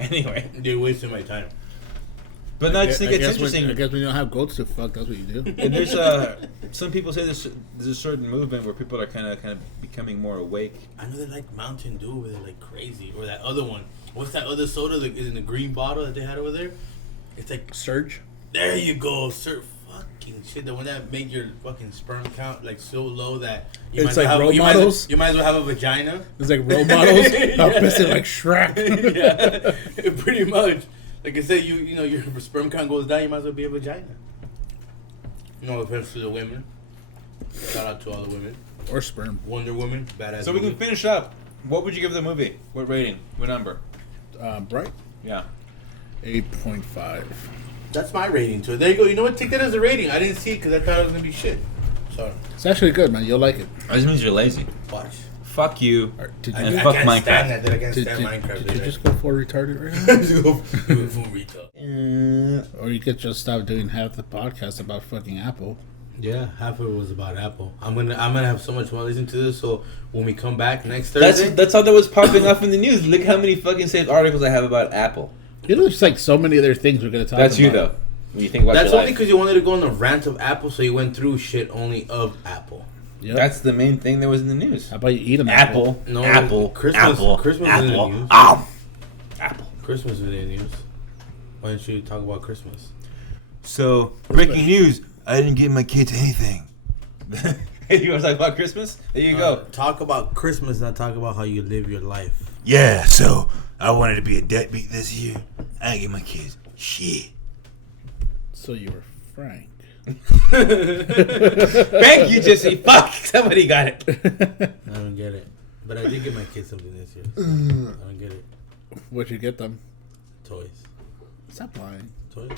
Anyway, they wasted my time. but no, I just think it's interesting. I guess when you don't have goats to fuck, that's what you do. And there's some people say there's a certain movement where people are kind of becoming more awake. I know they like Mountain Dew over there like crazy, or that other one. What's that other soda that is in the green bottle that they had over there? It's like Surge. there you go, sir. Fuck fucking shit. The one that made your fucking sperm count like so low that It's like role models. You might as well have a vagina. It's like role models. I'm Yeah. pissing like Shrek. Yeah, pretty much. Like I said, you know your sperm count goes down. You might as well be a vagina. No offense to the women. Shout out to all the women. Or sperm. Wonder Woman, badass. So we can movie. finish up. What would you give the movie? What rating? What number? Bright. Yeah. 8.5. That's my rating to it. There you go. You know what? Take that as a rating. I didn't see it because I thought it was gonna be shit. Sorry. It's actually good, man. You'll like it. That just means you're lazy. Watch. Fuck you. Did And you, fuck can't Minecraft. stand that. I can't did, stand Minecraft. did you just go for retarded right now? Just go full retard. Or you could just stop doing half the podcast about fucking Apple. Yeah, half of it was about Apple. I'm gonna have so much more listening to this. So when we come back next Thursday, That's all that was popping up in the news. Look how many fucking saved articles I have about Apple. It looks like so many other things we're gonna talk about. That's you though. When you think about that's your only life. because you wanted to go on the rant of Apple, so you went through shit only of Apple. Yep. That's the main thing that was in the news. How about you eat an Apple. No, Apple. Christmas- Apple. Christmas is in the Apple. news. Apple. Christmas is in the news. Why don't you talk about Christmas? So breaking news: I didn't give my kids anything. You want to talk about Christmas? There you go. Talk about Christmas, not talk about how you live your life. Yeah. So I wanted to be a deadbeat this year. I didn't give my kids shit. So you were frank. Thank you, Jesse. Fuck. Somebody got it. I don't get it. But I did get my kids something this year. So I don't get it. What'd you get them? Toys. Stop lying. Toys?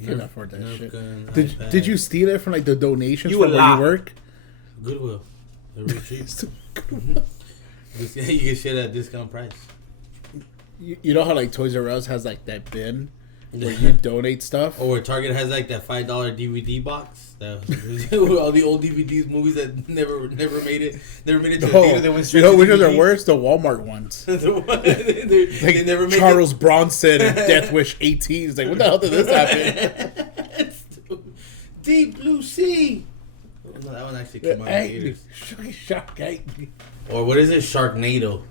You can't afford that Nerf shit. gun, Did iPad. you steal it from like the donations You from a where lie. you work? Goodwill. They're real cheap. You get shit at a discount price. You know how like Toys R Us has like that bin where you donate stuff? Or where Target has like that $5 DVD box. That was, all the old DVDs, movies that never made it to the theater. They went You straight know to which ones are DVD. worse? The Walmart ones. they Like never made Charles Bronson and Death Wish 18. It's like, what the hell did this happen? it. Deep Blue Sea. No, that one actually came out in theaters. Or what is it? Sharknado.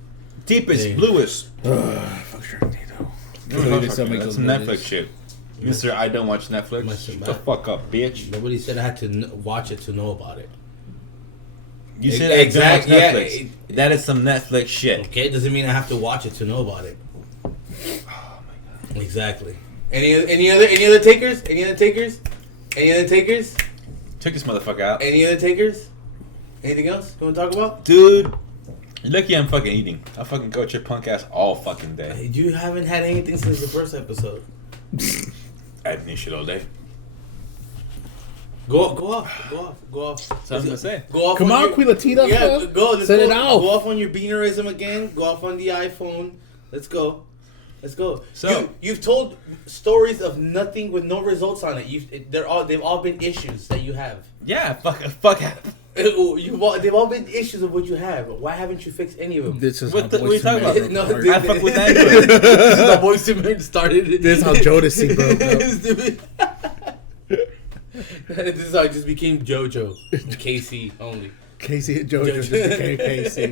Deepest, Yeah. bluest. Fuck Sharknado. That's some Netflix shit. Mister, I don't watch Netflix. Must Shut have the been. fuck up, bitch. Nobody said I had to watch it to know about it. You said I don't watch Exactly, yeah, Netflix. That is some Netflix shit. Okay, doesn't mean I have to watch it to know about it. Exactly. Any other takers? Any other takers? Any other takers? Took this motherfucker out. Any other takers? Anything else you want to talk about? Dude, you're lucky I'm fucking eating. I'll fucking go at your punk ass all fucking day. You haven't had anything since the first episode. I have new shit all day. Go off. That's what I'm gonna say. Go off. Come on, your, Queen Latina. Yeah, fuck. go. Let's Set go. it out. Go off on your beanerism again. Go off on the iPhone. Let's go. So- you've told stories of nothing with no results on it. They've all been issues that you have. Yeah, fuck. They've all been issues of what you have. Why haven't you fixed any of them? This is What how the- what are you Boyz talking II Men about? broke No, apart. I fuck with that. This is how Boyz II Men started. This is how Jodeci broke up. This is how I just became JoJo. KC only. Casey and JoJo just became Casey.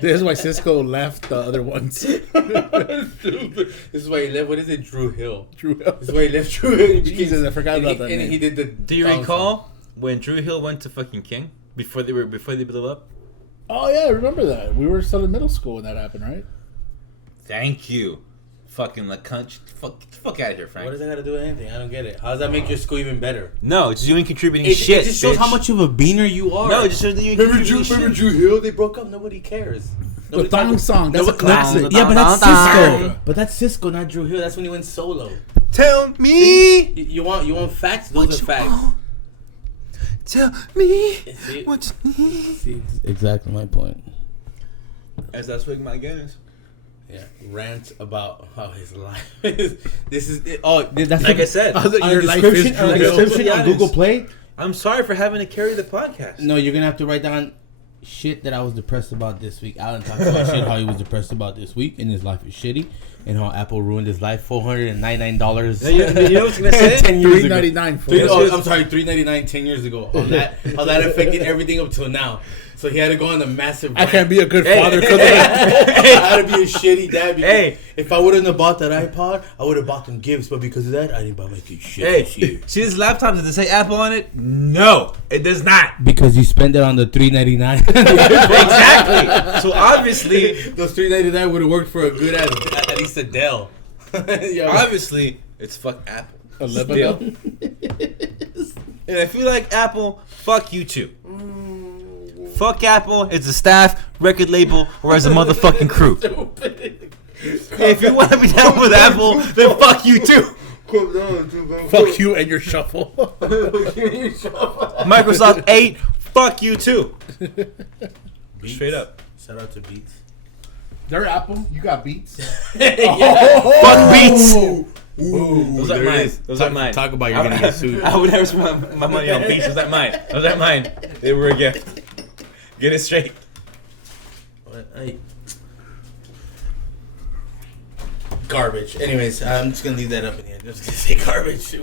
This is why Cisco left the other ones. This is why he left. What is it? Drew Hill. Drew. This is why he left Drew Hill. He Jesus, I forgot and about he, that And name. he did the. Do you thong recall when Drew Hill went to fucking King before they blew up? Oh yeah, I remember that. We were still in middle school when that happened, right? Thank you, fucking the cunt. Fuck out of here, song. Frank. What does that got to do with anything? I don't get it. How does that make your school even better? No, it's you ain't contributing It shit. just shows bitch. how much of a beaner you are. No, it just shows that you ain't contributing shit. Drew Hill? They broke up. Nobody cares. The Nobody thong talks- song. That's a Nobody- classic. Yeah, but that's Dun, Cisco. But that's Cisco, not Drew Hill. That's when he went solo. Tell me. You want facts? Those What are you facts. want? Tell me See? what you need. See? Exactly my point. As I swing my Guinness. Yeah, rant about how his life is. This is it. Oh, That's Like I said, on the Your life is description, Drew on the Hill. description on Google Play. I'm sorry for having to carry the podcast. No, you're gonna have to write down shit that I was depressed about this week. Alan talked about shit how he was depressed about this week, and his life is shitty. and how Apple ruined his life. $499. You know what I was gonna say? 10 years ago. $3.99. I'm sorry, $3.99 10 years ago. How that affected everything up till now. So he had to go on a massive. I can't be a good father because I had to be a shitty dad. Because Hey, if I wouldn't have bought that iPod, I would have bought them gifts. But because of that, I didn't buy my kid shit this year. see this laptop? Does it say Apple on it? No, it does not. Because you spend it on the $399. Exactly. So obviously, Those $3.99 would have worked for a good ass, at least a Dell. obviously, it's fuck Apple. a Still. And I feel like Apple, fuck you too. Fuck Apple, it's a staff, record label, or as a motherfucking crew. If you want to be down with Apple, then fuck you too. Fuck you and your shuffle. Microsoft 8, fuck you too. Beats. Straight up. Shout out to Beats. They're Apple. You got Beats. Fuck Beats. Those are mine. Those are mine. Talk about you're gonna get sued. I would never spend my money on Beats. Those are mine. Those are mine. They were a gift. Get it straight. Garbage. Anyways, I'm just gonna leave that up in here. Just gonna say garbage.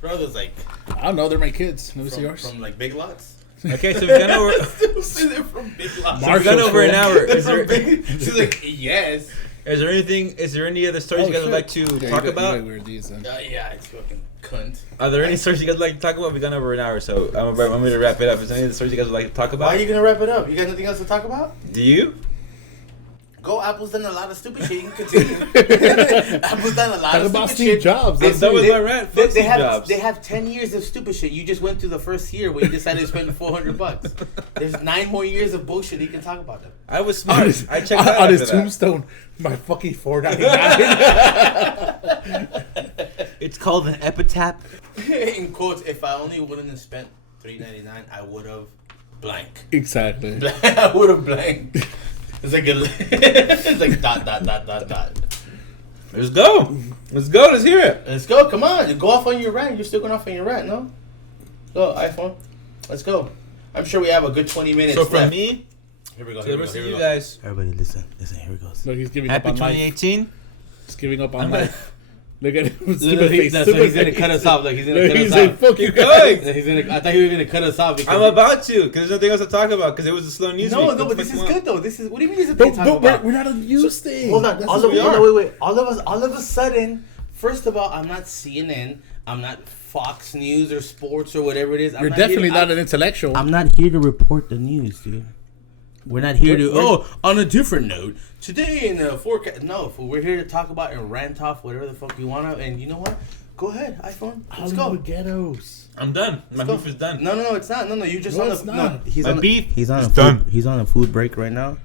Brothers like I don't know. They're my kids. Let me see yours. from like Big Lots. Okay, so we've gone over. They're from Big Lots. We've gone over an hour. Is there, She's like, yes. is there anything? Is there any other stories you guys would like to talk about? Wear these then. Yeah, it's fucking cunt. Are there any stories you guys would like to talk about? We've gone over an hour, so I'm going to wrap it up. Is there any other stories you guys would like to talk about? Why are you gonna wrap it up? You got nothing else to talk about? Do you? Go, Apple's done a lot of stupid shit. You can continue. Apple's done a lot Talk of about stupid Steve shit. Jobs. I'm done with my rant. Fuck Steve Jobs. They have 10 years of stupid shit. You just went through the first year where you decided to spend $400. There's 9 more years of bullshit you can talk about them. I was smart. I checked that on his after that. tombstone. My fucking $4.99. It's called an epitaph. In quotes, if I only wouldn't have spent $3.99, I would have blank. Exactly. I would have blank. It's like it's like dot. Let's go. Let's go. Let's hear it. Let's go. Come on. Go off on your rant. You're still going off on your rant, no? Go, iPhone. Let's go. I'm sure we have a good 20 minutes So from left. me Here we go. to the rest of you guys, Everybody listen. Listen, here it goes. Look, he's giving happy up on life. 2018. He's giving up on I'm life. Look at him. Look, Stupid face. so Stupid he's gonna face. cut us off. Like he's gonna Look, cut he's us like, off. fuck you Keep guys. going. I thought you were gonna cut us off because I'm about to, because there's nothing else to talk about, because it was a slow news week. no, What but the this fuck is you good though. This is what do you mean? This is But, good to talk about? we're not a news thing. Hold on. That's All what we are. wait. All of a sudden, first of all, I'm not CNN. I'm not Fox News or sports or whatever it is. You're definitely not an intellectual. I'm not here to report the news, dude. We're not here to. On a different note, today in the forecast. No, fool, we're here to talk about and rant off whatever the fuck you want to. And you know what? Go ahead, iPhone. Let's go. Ghettos. I'm done. My Let's go. beef is done. No, it's not. No, you just No, on it's the. not. No, he's My on. beef He's on is a done. food. He's on a food break right now.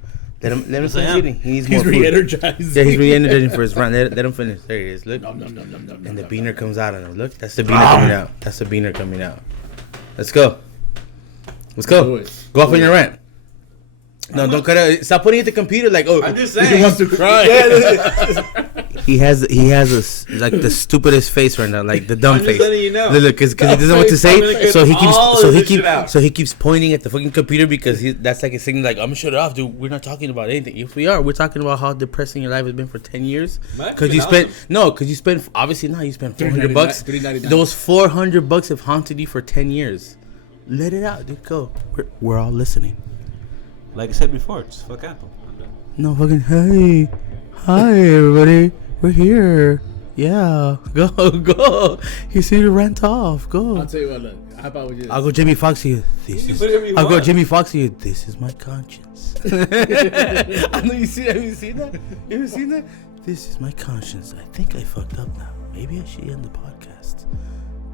Let him Yes, I finish am. eating. He needs He's more food. re-energized. Yeah, he's re-energizing for his rant. Let him finish. There he is. Look. Nom, nom, nom, nom, nom, And the nom, beaner nom. comes out on him. Look, that's the beaner coming out. That's the beaner coming out. Let's go. Let's Do go. it. Go off on your rant. No, don't cut it. Stop putting it at the computer like, oh. I'm just He saying. wants to cry. He has like the stupidest face right now, like the dumb I'm just face. letting you know. Look, because he doesn't know what to I'm gonna say, get so he all of this shit out. keeps pointing at the fucking computer because that's like a signal, like I'm gonna shut it off, dude. We're not talking about anything. If we are, we're talking about how depressing your life has been for 10 years. Might Because be you spent awesome. obviously not. You spent $3.99. $400. $3.99. Those $400 have haunted you for 10 years. Let it out, dude. Go. We're all listening. Like I said before, just fuck Apple. No fucking hey, hi everybody, we're here. Yeah, go. He's here to rant off. Go. I'll tell you what, look. How about we just... I'll go Jamie Foxx here. This You is. can put whatever you I'll go want. Jamie Foxx here. This is my conscience. I know you see that. Have you seen that? You ever seen that? This is my conscience. I think I fucked up now. Maybe I should end the podcast.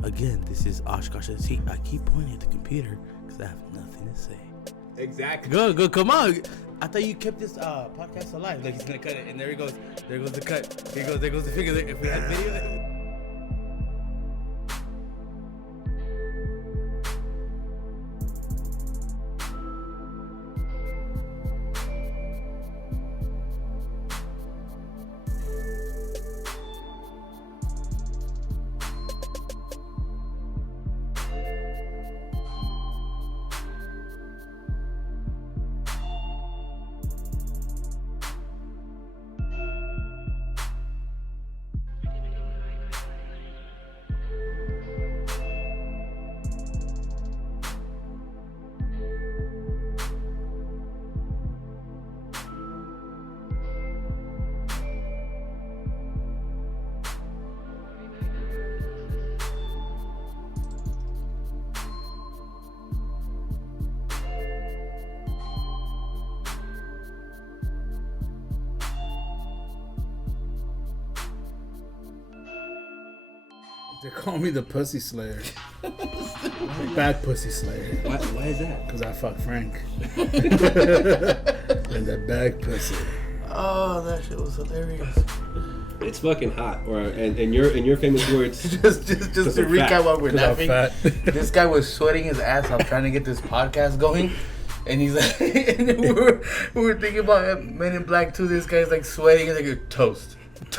Again, this is Oshkosh. See, I keep pointing at the computer because I have nothing to say. Exactly. Go, come on. I thought you kept this podcast alive. Like he's gonna cut it, and there he goes. There goes the cut. There goes the figure. If we had video. They call me the Pussy Slayer. Bad Pussy Slayer. Why is that? Because I fuck Frank. And that bag pussy. Oh, that shit was hilarious. It's fucking hot. Or and your famous words. just to recap what we're 'Cause I'm laughing. fat. This guy was sweating his ass off trying to get this podcast going. And he's like, and we were thinking about Men in Black 2. This guy's like sweating. He's like, toast. He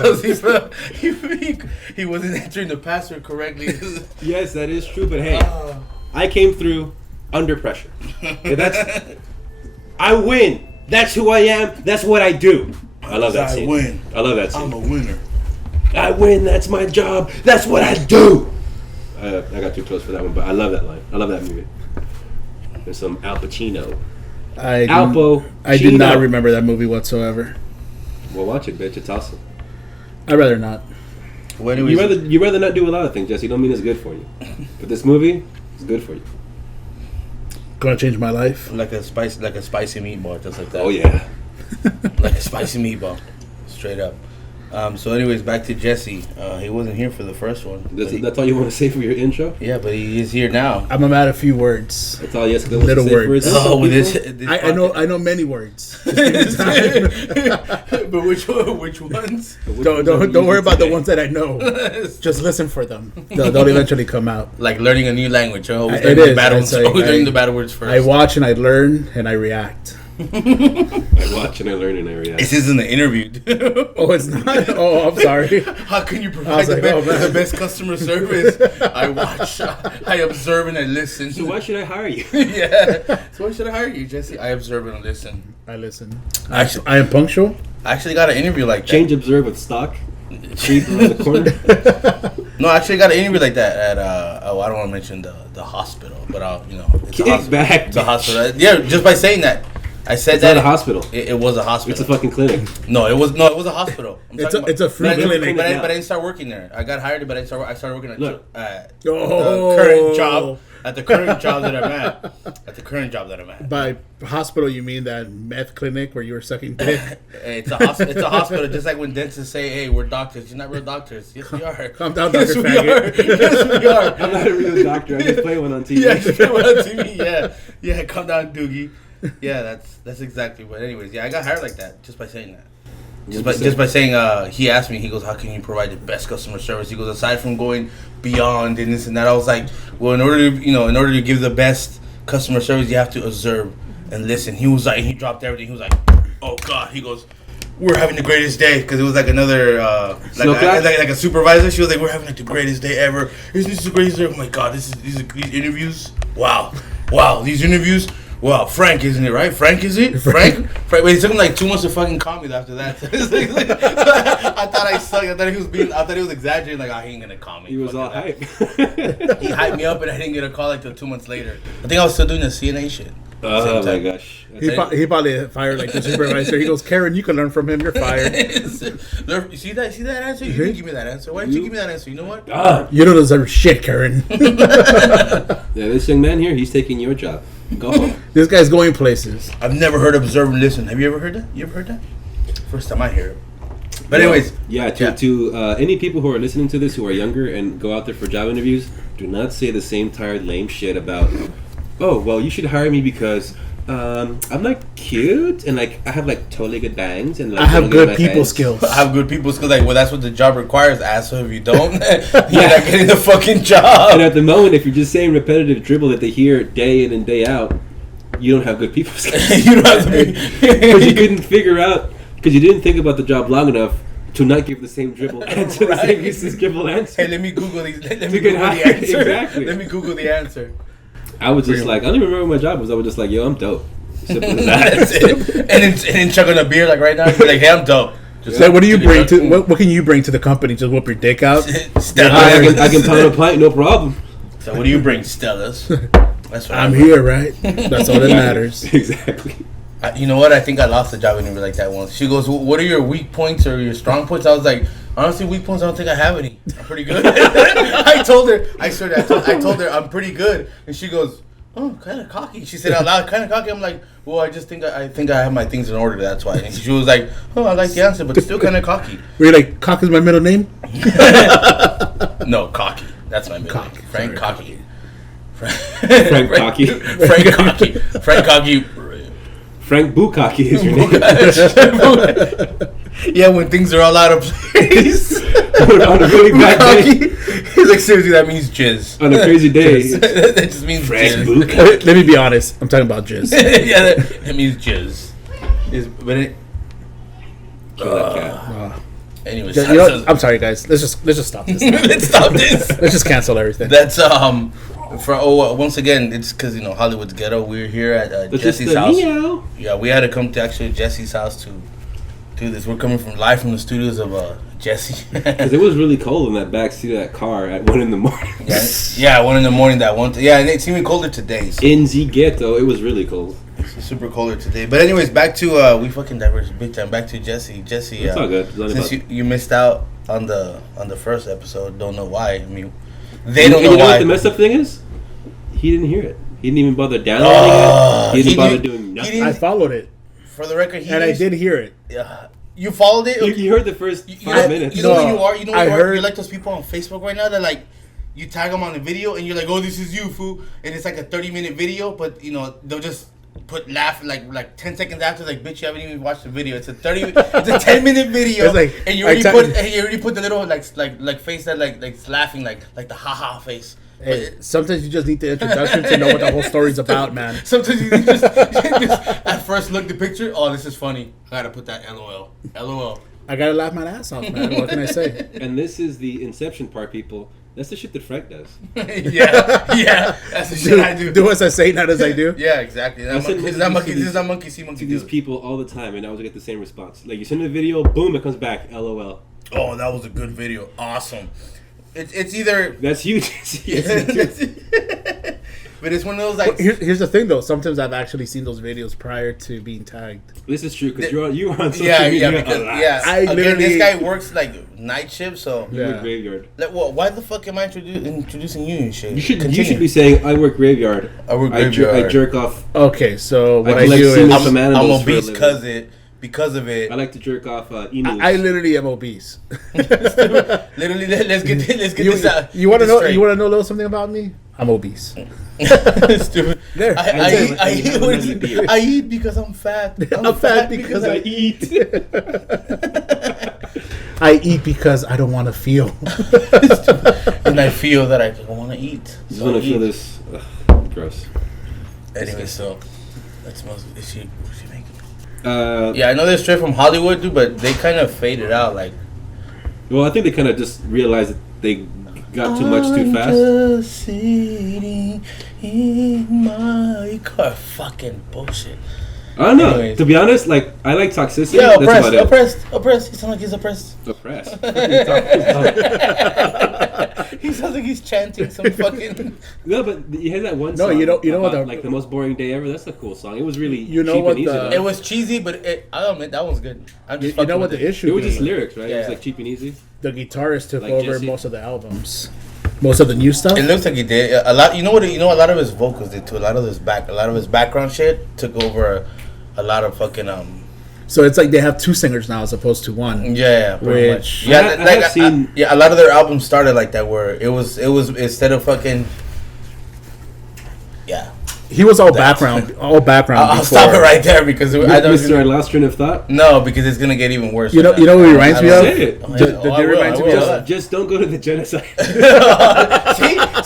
wasn't answering the password correctly. Yes, that is true. But hey, I came through under pressure. Okay, I win. That's who I am. That's what I do. I love that scene. I win. I love that scene. I'm a winner. I win. That's my job. That's what I do. I got too close for that one, but I love that line. I love that movie. There's some Al Pacino. I did not remember that movie whatsoever. Well, watch it, bitch. It's awesome. I'd rather not. Well, You rather not do a lot of things, Jesse. Don't mean it's good for you. But this movie is good for you. Gonna change my life. like a spicy meatball, just like that. Oh yeah. Like a spicy meatball, straight up. So, anyways, back to Jesse. He wasn't here for the first one. That's all you want to say for your intro? Yeah, but he is here now. I'm gonna add a few words. That's all yes. Little words. Oh, I know many words. But which ones? Don't worry about the ones that I know. Just listen for them. They'll eventually come out. Like learning a new language. Always It learning is. the bad ones. It's like Always learning the bad words first. I watch and I learn and I react. I watch and I learn and I react. This isn't an interview. Oh, it's not? Oh, I'm sorry. How can you provide the best customer service? I watch, I observe, and I listen. So why should I hire you? Yeah. So why should I hire you, Jesse? I observe and listen. I listen. Actually, I am punctual. I actually got an interview like that. Change observe with stock. Street around the corner. No, I actually got an interview like that at I don't want to mention the hospital, but it's a hospital. Back. It's a hospital. Yeah, just by saying that. I said It's that not a hospital. It was a hospital. It's a fucking clinic. No, it was a hospital. It's a free clinic. But I didn't start working there. I got hired, but I started working at Look. the current job. At the current job that I'm at. At the current job that I'm at. By hospital, you mean that meth clinic where you were sucking dick? It's a hospital, just like when dentists say, "Hey, we're doctors." You're not real doctors. Yes, we are. Calm down, Yes, Dr. we Faggot. are. Yes, we are. I'm not a real doctor. I just play one on TV. Yeah, just play one on TV. Yeah. Calm down, Doogie. Yeah, that's exactly. But anyways, yeah, I got hired like that just by saying that. Just by saying, he asked me, he goes, how can you provide the best customer service? He goes, aside from going beyond and this and that, I was like, well, in order to give the best customer service, you have to observe and listen. He was like, he dropped everything. He was like, oh God. He goes, we're having the greatest day, because it was like another like a supervisor. She was like, we're having like the greatest day ever. This is the greatest day. Oh my God, these interviews. Wow, these interviews. Wow, Frank, isn't it, right? Frank, is it? Frank? Wait, it took him like 2 months to fucking call me after that. I thought I sucked. I thought he was exaggerating. Like, he ain't gonna call me. He was all hype. He hyped me up, and I didn't get a call like till 2 months later. I think I was still doing the CNA shit. Oh my gosh. He probably fired like the supervisor. He goes, Karen, you can learn from him. You're fired. You see that answer? You didn't give me that answer. Why didn't you give me that answer? You know what? You don't deserve shit, Karen. Yeah, this young man here, he's taking your job. Go home. This guy's going places. I've never heard observe and listen. Have you ever heard that? You ever heard that? First time I hear it. But anyways, to any people who are listening to this who are younger and go out there for job interviews, do not say the same tired lame shit about, oh well, you should hire me because I'm like cute and like I have like totally good bangs and like I have good people skills. I have good people skills. Like, well, that's what the job requires, asshole. If you don't, you're not getting the fucking job. And at the moment, if you're just saying repetitive dribble that they hear day in and day out, you don't have good people skills. You don't have to be because you couldn't figure out, because you didn't think about the job long enough to not give the same dribble answer, the same useless dribble answer. Hey, let me Google these. Let me To get Google the hired. answer. Exactly. Let me Google the answer. I was just like, I don't even remember what my job was. I was just like, yo, I'm dope. Simple as That's that. it. And then chugging a beer like right now. You're like, hey, I'm dope. Just So what do you bring to what can you bring to the company? Just whoop your dick out? I can pound a pint, no problem. So what do you bring, Stellas? That's what I'm here, right? That's all that matters. Exactly. You know what? I think I lost a job interview like that once. She goes, "What are your weak points or your strong points?" I was like, "Honestly, weak points. I don't think I have any. I'm pretty good." I told her. I swear, I told her I'm pretty good, and she goes, oh, kind of cocky. She said out loud, kind of cocky. I'm like, well, I just think I have my things in order. That's why. And she was like, oh, I like the answer, but still kind of cocky. Were you like, Cock is my middle name? No, cocky. That's my middle name. Cocky. Frank Sorry, Cocky. Frank Cocky. Frank Cocky. Frank Cocky. Frank Bukkake is your name. Yeah, when things are all out of place. On a really bad day. He's like, seriously, that means jizz. On a crazy day. That just means Frank jizz. Bukkake. Let me be honest. I'm talking about jizz. Yeah, that means jizz. But it. Kill that cat. Anyways, You know what? I'm sorry, guys. Let's just stop this. let's stop this. Let's just cancel everything. That's once again, it's because Hollywood's Ghetto. We're here at Jesse's house. Meow. Yeah, we had to come to actually Jesse's house to do this. We're coming live from the studios of Jesse. Because it was really cold in that back seat of that car at 1 in the morning. Yeah, 1 in the morning. And it's even colder today. So In the ghetto, it was really cold. it's super colder today. But anyways, back to we fucking diverse big time. Back to Jesse. Jesse, It's all good. since you missed out on the first episode, don't know why. I mean, they don't know You know why. what the messed up thing is? He didn't hear it. He didn't even bother downloading it. He didn't bother doing nothing. I followed it, For the record, and I did hear it. You followed it. You heard the first 5 minutes. You know who you are. You know who I you are. heard- You're like those people on Facebook right now that like you tag them on the video and you're like, oh, this is you, fool, and it's like a 30-minute video, but they'll just put laugh like 10 seconds after, like, bitch, you haven't even watched the video. It's a 10-minute video, It's like, and you already put the little like face that like laughing like the haha face. Hey, sometimes you just need the introduction to know what the whole story's about, man. Sometimes you just at first look the picture. Oh, this is funny. I gotta put that LOL. I gotta laugh my ass off, man. What can I say? And this is the inception part, people. That's the shit that Frank does. yeah. That's the shit I do. Do as I say, not as I do. Yeah, exactly. I send This is messages not monkey see, monkey to these do. people all the time, and I always get the same response. Like, you send a video, boom, it comes back, LOL. Oh, that was a good video. Awesome. It's either. That's you. But it's one of those like. Here's the thing, though. Sometimes I've actually seen those videos prior to being tagged. This is true, because you are on social Yeah, media because a lot. I Again, literally- this guy works like night shift, so. You work Yeah. graveyard. Like, well, why the fuck am I introducing you and shit? You should Continue. be saying, I work graveyard. I work I graveyard. jerk off. Okay, so what I collect do semen is from I'm animals for a obese living. because of it. I like to jerk off emus. I literally am obese. Literally, let's get this out. You want to this know? straight. You want to know a little something about me? I'm obese. Stupid. There. I eat because I'm fat. I'm fat because I eat. I eat because I don't want to feel. And I feel that I want to eat. Just So want I to feel eat. this. Gross. Anyway, so that's most. Is she making? Yeah. Yeah, I know they're straight from Hollywood, dude, but they kind of faded out. Like, Well, I think they kind of just realized that they got too much too fast. just sitting in my car. Fucking bullshit. I don't know. Anyways. To be honest, like, I like toxicity. Yeah, That's about it. oppressed. He sounds like he's oppressed. Oppressed. He sounds like he's chanting some fucking. No, but you had that one No, song. you know what about, the- like the most boring day ever. That's a cool song. It was really You know cheap what and easy. the- though. It was cheesy, but I'll admit that was good. I'm just You know fucking what with the it. issue It was is? just lyrics, right? It was Yeah. like cheap and easy. The guitarist took Like over Jesse. most of the albums, most of the new stuff. It looks like he did a lot. You know what? A lot of his vocals did too. A lot of his background shit took over a lot of fucking So it's like they have two singers now as opposed to one. Yeah, pretty Which- much. Yeah, I have seen- yeah, a lot of their albums started like that, where it was instead of fucking. Yeah, He was all background. I'll before. stop it right there because I don't. Mr. Last train of thought. No, because it's gonna get even worse. You know what he reminds me of? Say it. It reminds me of. Just don't go to the genocide.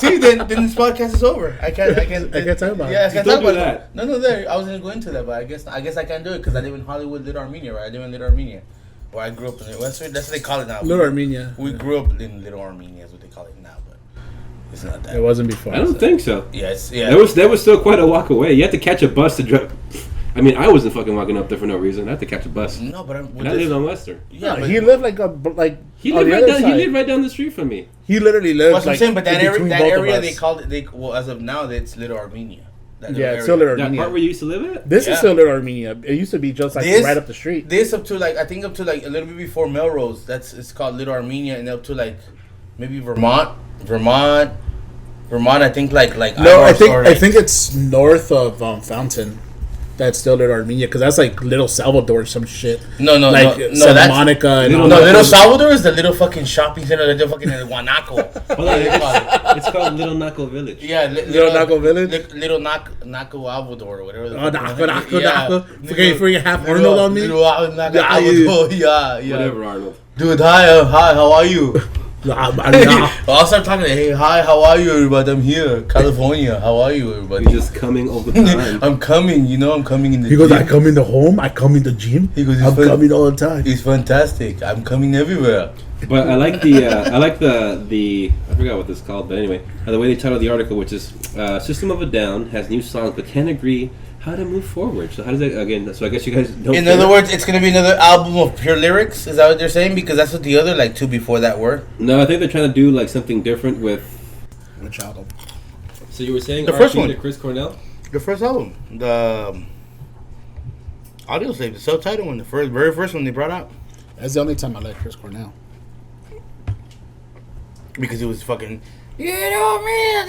See, then this podcast is over. I can't talk about it. Yeah, I can't Don't talk do about that. it. No, there. I was gonna go into that, but I guess I can't do it because I live in Hollywood, Little Armenia, right? I live in Little Armenia, where I grew up in. That's what they call it now. Little Armenia. We grew up in Little Armenia, is what they call it now, but it's not that. It wasn't before. I don't think so. Yes, yeah. That was still quite a walk away. You had to catch a bus to drive. I mean, I wasn't fucking walking up there for no reason. I had to catch a bus. No, but And I lived on Lester. Yeah, No, but he lived like He on lived the right other down. He side. lived right down the street from me. He literally lived. That's what I'm like, saying. But that in area, between both of us. they called it. Well, as of now, it's Little Armenia. That little Yeah, area. it's still Little That Armenia. part where you used to live at? This Yeah. is still Little Armenia. It used to be just like This- right up the street. This up to like I think up to like a little bit before Melrose. It's called Little Armenia, and up to like maybe Vermont, Vermont, I think like No, I Iowa think it's north of Fountain. That's still Little Armenia, because that's like Little Salvador or some shit. No, like Santa that's Monica. And no, Little Salvador is the little fucking shopping center that they're fucking in Guanaco. It's called Little Naco Village. Yeah, Little Naco Village? Little Naco Alvador or whatever. Oh, Naco. Forget half Arnold on me? Little Alvador, yeah. Whatever, Arnold. Dude, hi, how are you? I'll start talking. Hey, hi, how are you, everybody? I'm here, California. How are you, everybody? He's just coming all the time. I'm coming. I'm coming in the. He goes, gym. I come in the home, I come in the gym. He goes, I'm coming all the time. It's fantastic. I'm coming everywhere. But I like the I forgot what this is called, but anyway, the way they titled the article, which is System of a Down has new songs but can't agree how to move forward. So how does that again? So I guess you guys don't. In other words, it's gonna be another album of pure lyrics. Is that what they're saying? Because that's what the other like two before that were. No, I think they're trying to do like something different with. Which album? So you were saying The first one to Chris Cornell. The first album, the audio slave, the self-titled one, the very first one they brought out. That's the only time I like Chris Cornell. Because it was fucking. You don't mean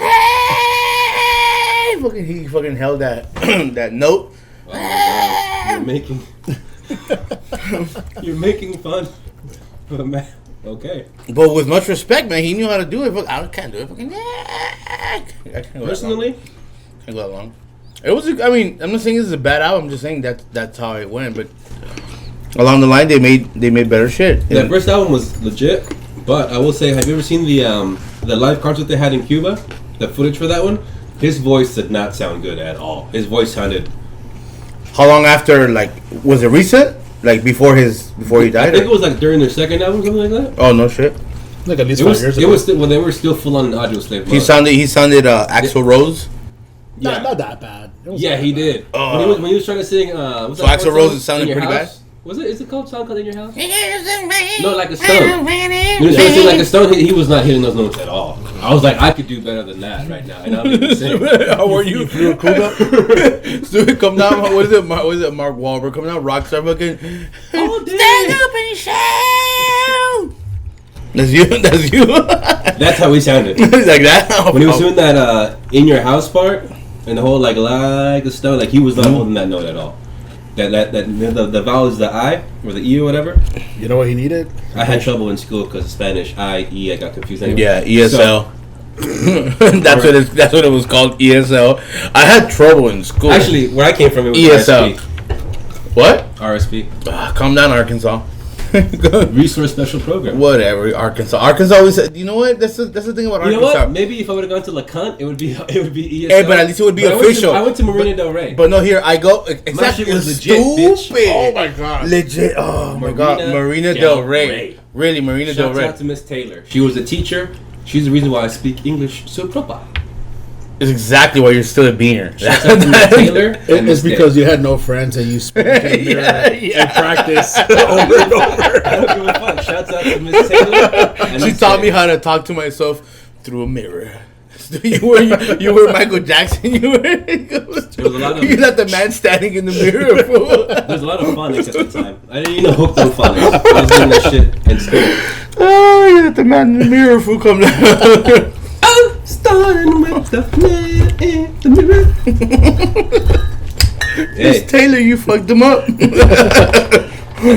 fucking he fucking held that that note. Oh my God. You're making fun of a man. Okay. But with much respect, man, he knew how to do it. I can't do it. Fucking. I can't go Personally, can't go that long. It was. I mean, I'm not saying this is a bad album. I'm just saying that's how it went. But along the line, they made better shit. that first album was legit. But I will say, have you ever seen the live concert they had in Cuba? The footage for that one? His voice did not sound good at all. His voice sounded. How long after? Like, was it recent? Like before he died? I think it was like during their second album, something like that. Oh no shit! Like at least It 5 was. years It ago. was still, when they were still full on audio slave. He mode. sounded Axl Rose. Yeah. Not that bad. It wasn't Yeah, that he bad. did. When he was trying to sing. What's So that Axl one Rose song? is sounding In Your pretty House? Was it? Is it called song called In Your House? No, like a stone. When he was trying to sing like a stone, he was not hitting those notes at all. I was like, I could do better than that right now, and I'm even sing. How are you? You cool up? Dude, come down. What is it? Mark Wahlberg coming out? Rockstar fucking. Stand up and shout. That's you. That's you. That's how he sounded. He's like that. When he was doing that In Your House part and the whole like a stone, like he was not holding that note at all. The vowel is the I or the E or whatever. You know what he needed? I had trouble in school because of Spanish. I got confused. Anyway. Yeah, ESL. That's what it was called. ESL. I had trouble in school. Actually, where I came from, it was ESL. RSP. What? RSP. Calm down, Arkansas. Resource Special Program. Whatever, Arkansas. Arkansas always said, you know what? That's the thing about Arkansas. You know what? Maybe if I would have gone to LeConte, it would be ESL. Hey, but at least it would be official. I went to Marina Del Rey. But no, here I go. My Exactly. shit was legit, bitch. Oh my god. Legit. Oh my god. Marina Del Rey. Really, Marina Del Shout Rey. out to Miss Taylor. She was a teacher. She's the reason why I speak English so proper. It's exactly why you're still a beaner. Shout out to Miss Taylor. and It's Miss because you had no friends and you spoke in the mirror and practice over and over. I don't give a fuck. Shouts out to Miss Taylor. and She Miss taught me Taylor. how to talk to myself through a mirror. You were Michael Jackson. You were. was a lot of- You got the man standing in the mirror. Fool. There's a lot of phonics at the time. I didn't even know hooked on phonics. I was doing that shit in school. Oh, you got the man in the mirror. Fool, come down. I'm starting with the man in the mirror. Miss Hey, Taylor, you fucked him up. and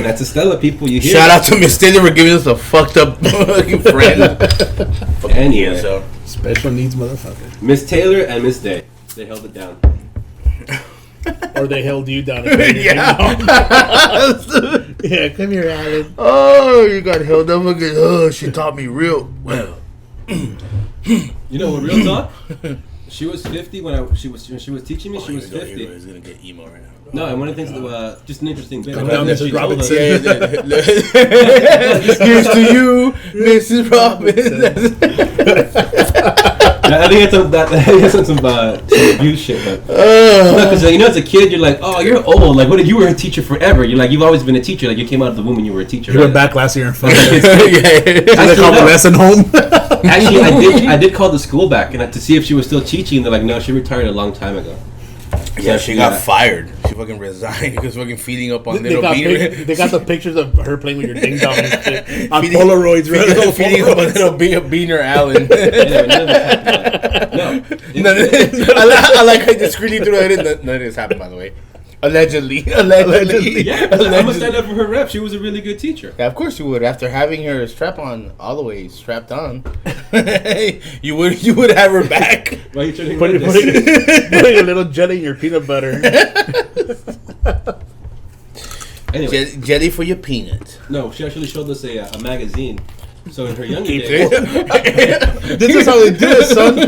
that's Estella, people. You hear? Shout out to Miss Taylor for giving us a fucked up friend. Anyway, So. Special needs motherfucker. Miss Taylor and Miss Day, they held it down. Or they held you down. Yeah. Yeah, come here, Alan. Oh, you got held up again. Oh, she taught me real well. You know what? Real talk. She was 50 when she was teaching me. She was 50. He's gonna get emo right now. No, and one of the things that just an interesting bit. Come one of down, the things Mrs. she told us- Robinson. Here's to you, Mrs. Robinson. I think it's some abuse shit, but because you know, as a kid, you're like, oh, you're old. Like, what? You were a teacher forever. You're like, you've always been a teacher. Like, you came out of the womb and you were a teacher. You right? went back last year and fucking Yeah. convalescent home. Actually, I did call the school back and to see if she was still teaching. They're like, no, she retired a long time ago. Yeah, she got fired. She fucking resigned because fucking feeding up on They little got, beaner. they got the pictures of her playing with your ding dong and shit on Feeding- Polaroids, right? feeding up on little beaner Allen. Anyway, none of this happened. No. I like how you discreetly threw that in. None of this happened, by the way. Allegedly. Yeah, I'm gonna stand up for her rep. She was a really good teacher. Yeah, of course you would. After having her strap on all the way strapped on, you would have her back. Why are you turning Putting a little jelly in your peanut butter. Anyway, Jelly for your peanuts. no, she actually showed us a magazine. So in her younger days, This is how they do it, son.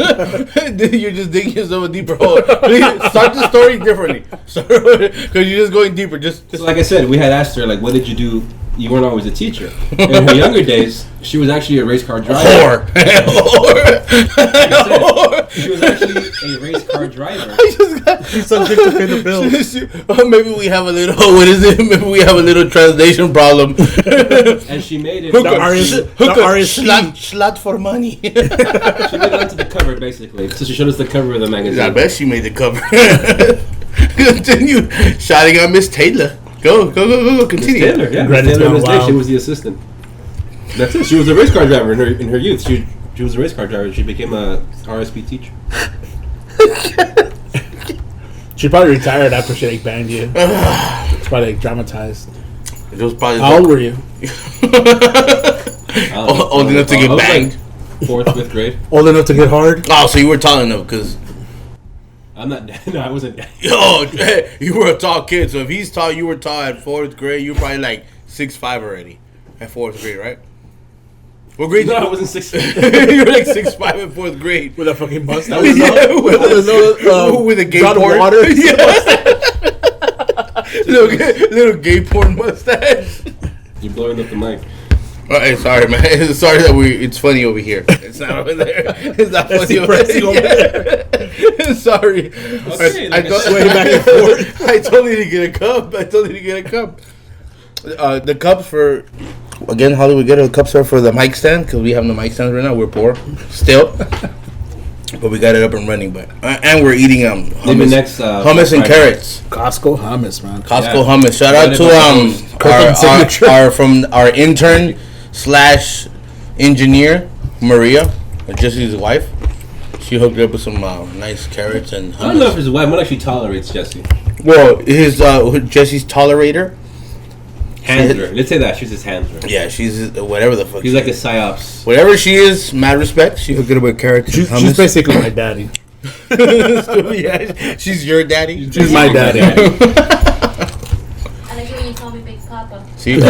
You're just digging yourself a deeper hole. Please start the story differently, because you're just going deeper. Just so like I said, we had asked her like, what did you do? You weren't always a teacher. In her younger days, she was actually a race car driver. Whore. She was actually a race car driver. She's subject to pay the bill. Oh, maybe we have a little. What is it? Maybe we have a little translation problem. And she made it. Slut for money. She made it onto the cover, basically. So she showed us the cover of the magazine. I bet she made the cover. Continue shouting out Miss Taylor. Go. Continue. Miss Taylor, yeah. Granted, Miss Taylor, Miss wow. Day, she was the assistant. That's it. She was a race car driver in her youth. She was a race car driver. She became a RSP teacher. She probably retired after she like banged you. It's probably like dramatized. It was probably How old were you? Old enough to get banged. Like 4th, 5th grade. Old enough to get hard? Oh, so you were tall enough because. I'm not. No, I wasn't. Yo, you were a tall kid. So if he's tall, you were tall at 4th grade. You were probably like 6'5" already at 4th grade, right? What grade? No, I wasn't 6. You were like 6'5" at 4th grade. With a fucking mustache? With a gay porn. Water? little gay porn mustache. You're blowing up the mic. Alright, sorry, man. Sorry that it's funny over here. It's not over there. It's not funny over there. Sorry. Okay, I told you to get a cup. The cups for, again, Hollywood Ghetto, the cups are for the mic stand, because we have no mic stands right now. We're poor. Still. But we got it up and running. But and we're eating hummus, next, hummus and carrots. Costco hummus, man. Costco hummus. Shout out to our intern / engineer Maria, Jesse's wife. She hooked up with some nice carrots and hummus. I don't know if his wife actually tolerates Jesse. Well, his Jesse's tolerator. Handler. Let's say that she's his handler. Yeah, she's whatever the fuck. He's like a psyops. Whatever she is, mad respect. She hooked it up with carrots and hummus. She's basically my daddy. Yeah, she's your daddy. She's my daddy. I like it when you call me Big Papa. See?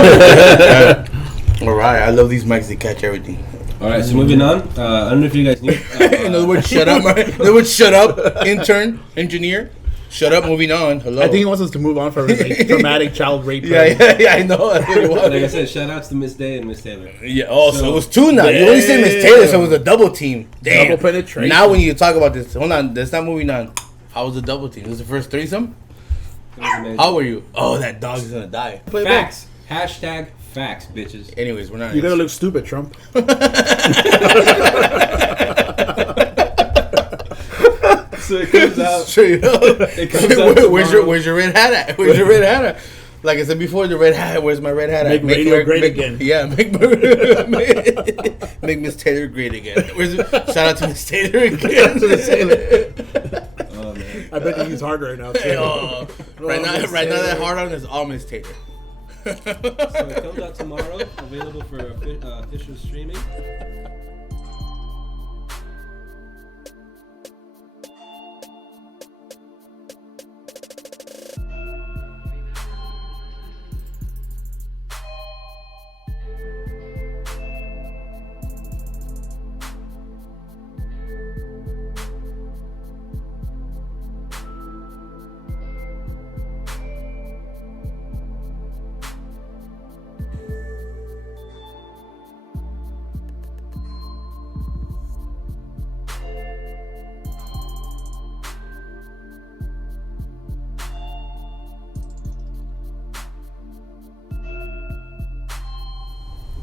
All right, I love these mics. They catch everything. All right, so moving on. I don't know if you guys knew. In other words, shut up. In other words, shut up. Intern, engineer. Shut up. Moving on. Hello. I think he wants us to move on from like, traumatic child rape. Yeah, I know. That's what he wants. Like I said, shout outs to Miss Day and Miss Taylor. Yeah. Oh, so it was 2 now. You only said Miss Taylor, so it was a double team. Damn. Double penetration. Now when you talk about this, hold on. That's not moving on. How was the double team? This was the first threesome. It was amazing. How were you? Oh, that dog is gonna die. Facts. Hashtag facts, bitches. Anyways, we're not. You're gonna look stupid, Trump. So it comes out. Straight up. It comes out Where's your red hat at? Where's your red hat at? Like I said before, the red hat. Where's my red hat at? Make radio great again. Yeah, make Miss Taylor great again. Shout out to Miss Taylor again. Oh, man. I bet he's hard right now. Too. Right now, that hard on is all Miss Taylor. So it comes out tomorrow, available for official streaming.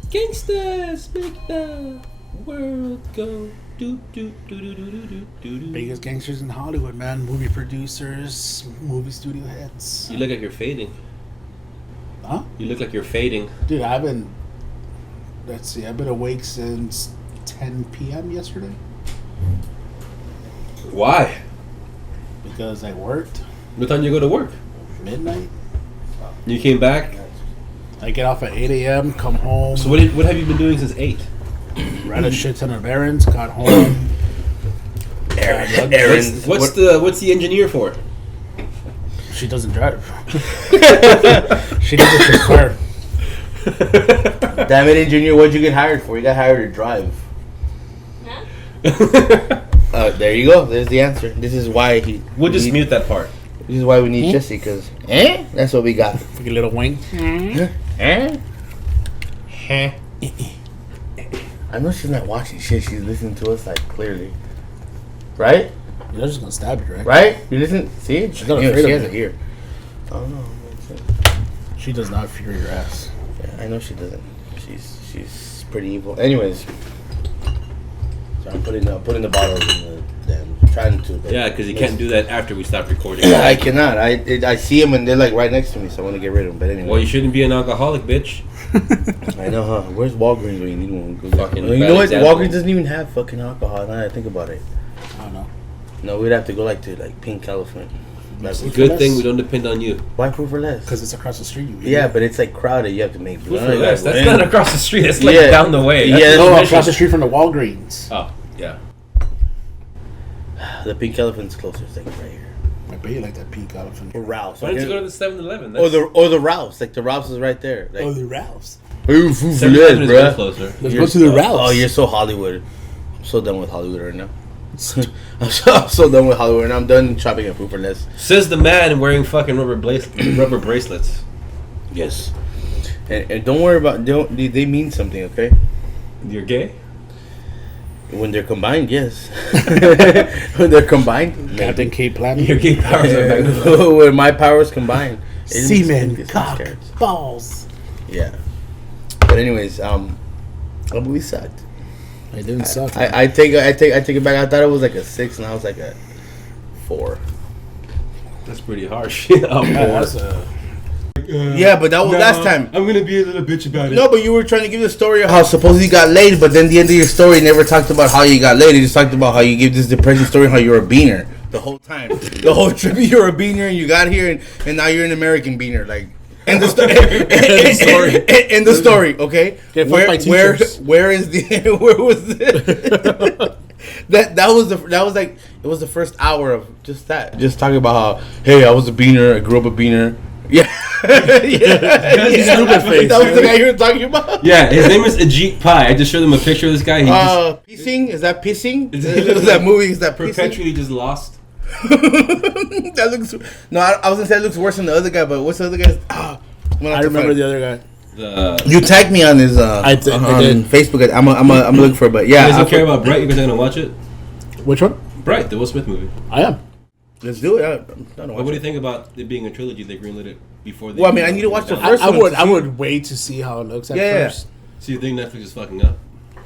Gangsters, big world go? Do, do, do, do, do, do, do, do. Biggest gangsters in Hollywood, man. Movie producers, movie studio heads. You look like you're fading. Huh? You look like you're fading. Dude, I've been awake since 10 p.m. yesterday Why? because I worked What time do you go to work? midnight. You came back. I get off at 8 a.m., come home, So what have you been doing since 8? ran a shit ton of errands, got home. Errands. What's the engineer for? She doesn't drive. She needs a chauffeur. Damn it, engineer! What'd you get hired for? You got hired to drive. Huh? There you go. There's the answer. This is why We'll just mute that part. This is why we need Jesse, because that's what we got. Like a little wing. I know she's not watching shit. She's listening to us like clearly, right? You're just gonna stab you, right? Right? You listen. See, She's not Yeah, afraid she of has me. it here. Oh no. She does not fear your ass. Yeah, I know she doesn't. She's pretty evil. Anyways, so I'm putting the bottles in the damn. Trying to. But Yeah, because you can't do that after we stop recording. I cannot. I see them and they're like right next to me, so I want to get rid of them. But anyway. Well, you shouldn't be an alcoholic, bitch. I know, huh? Where's Walgreens when you need one? Go Fucking you bad know what? example. Walgreens doesn't even have fucking alcohol. Now that I think about it. I don't know. No, we'd have to go to Pink Elephant. Good thing we don't depend on you. Why proof or less? Because it's across the street. You Yeah, but it's like crowded. You have to make. Proof or less. That's not across the street. That's like Yeah. down the way. Yeah, That's No, the across the street from the Walgreens. Oh, yeah. The Pink Elephant's closer. It's like right here. I bet you like that pink elephant. Or Ralph's. Why don't you go to the 7-Eleven? or the Ralph's. Like the Ralph's is right there. Like, the Ralph's. ooh, proof or 7-Eleven less, is way bruh. closer. Let's You're go to the so- Ralph's. Oh, you're so Hollywood. I'm so done with Hollywood right now. I'm so done with Hollywood, and I'm done shopping at proof or less. Says the man wearing fucking rubber bracelets. Yes. And don't worry about. They mean something, okay? You're gay? When they're combined, yes. When they're combined, Captain K. Planet. Your gay powers are magnified. when my powers combined, it just Semen, gets me cock, scared. balls. Yeah. But anyways, that movie sucked. It didn't suck. I take it back. I thought it was like a 6, and I was like a 4. That's pretty harsh. Oh, That's Yeah, but that was last time. I'm gonna be a little bitch about it. No, but you were trying to give the story of how supposedly you got laid, but then the end of your story never talked about how you got laid. You just talked about how you gave this depressing story how you were a beaner the whole time. The whole trip you were a beaner and you got here and now you're an American beaner. Like, end the story. End the story. Okay. Get fucked by teachers. Where is the? Where was the? That was the first hour of just that. Just talking about how, hey, I was a beaner. I grew up a beaner. Yeah. Stupid face. That was the guy you were talking about. Yeah, his name is Ajit Pai. I just showed him a picture of this guy. He Pissing? Is that pissing? Is that movie? Is that pissing? perpetually just lost. That looks. No, I was gonna say it looks worse than the other guy, but what's the other guy's? I remember the other guy. You You tagged me on his I did. on Facebook. I'm looking for it, but yeah. guys don't care about Bright? You guys are gonna watch it? Which one? Bright, the Will Smith movie. I am. Let's do it. I don't What do you think about it being a trilogy? They greenlit it before they. Well, I mean, I need to watch the I- first I one. would. I would wait to see how it looks at Yeah. first. So you think Netflix is fucking up?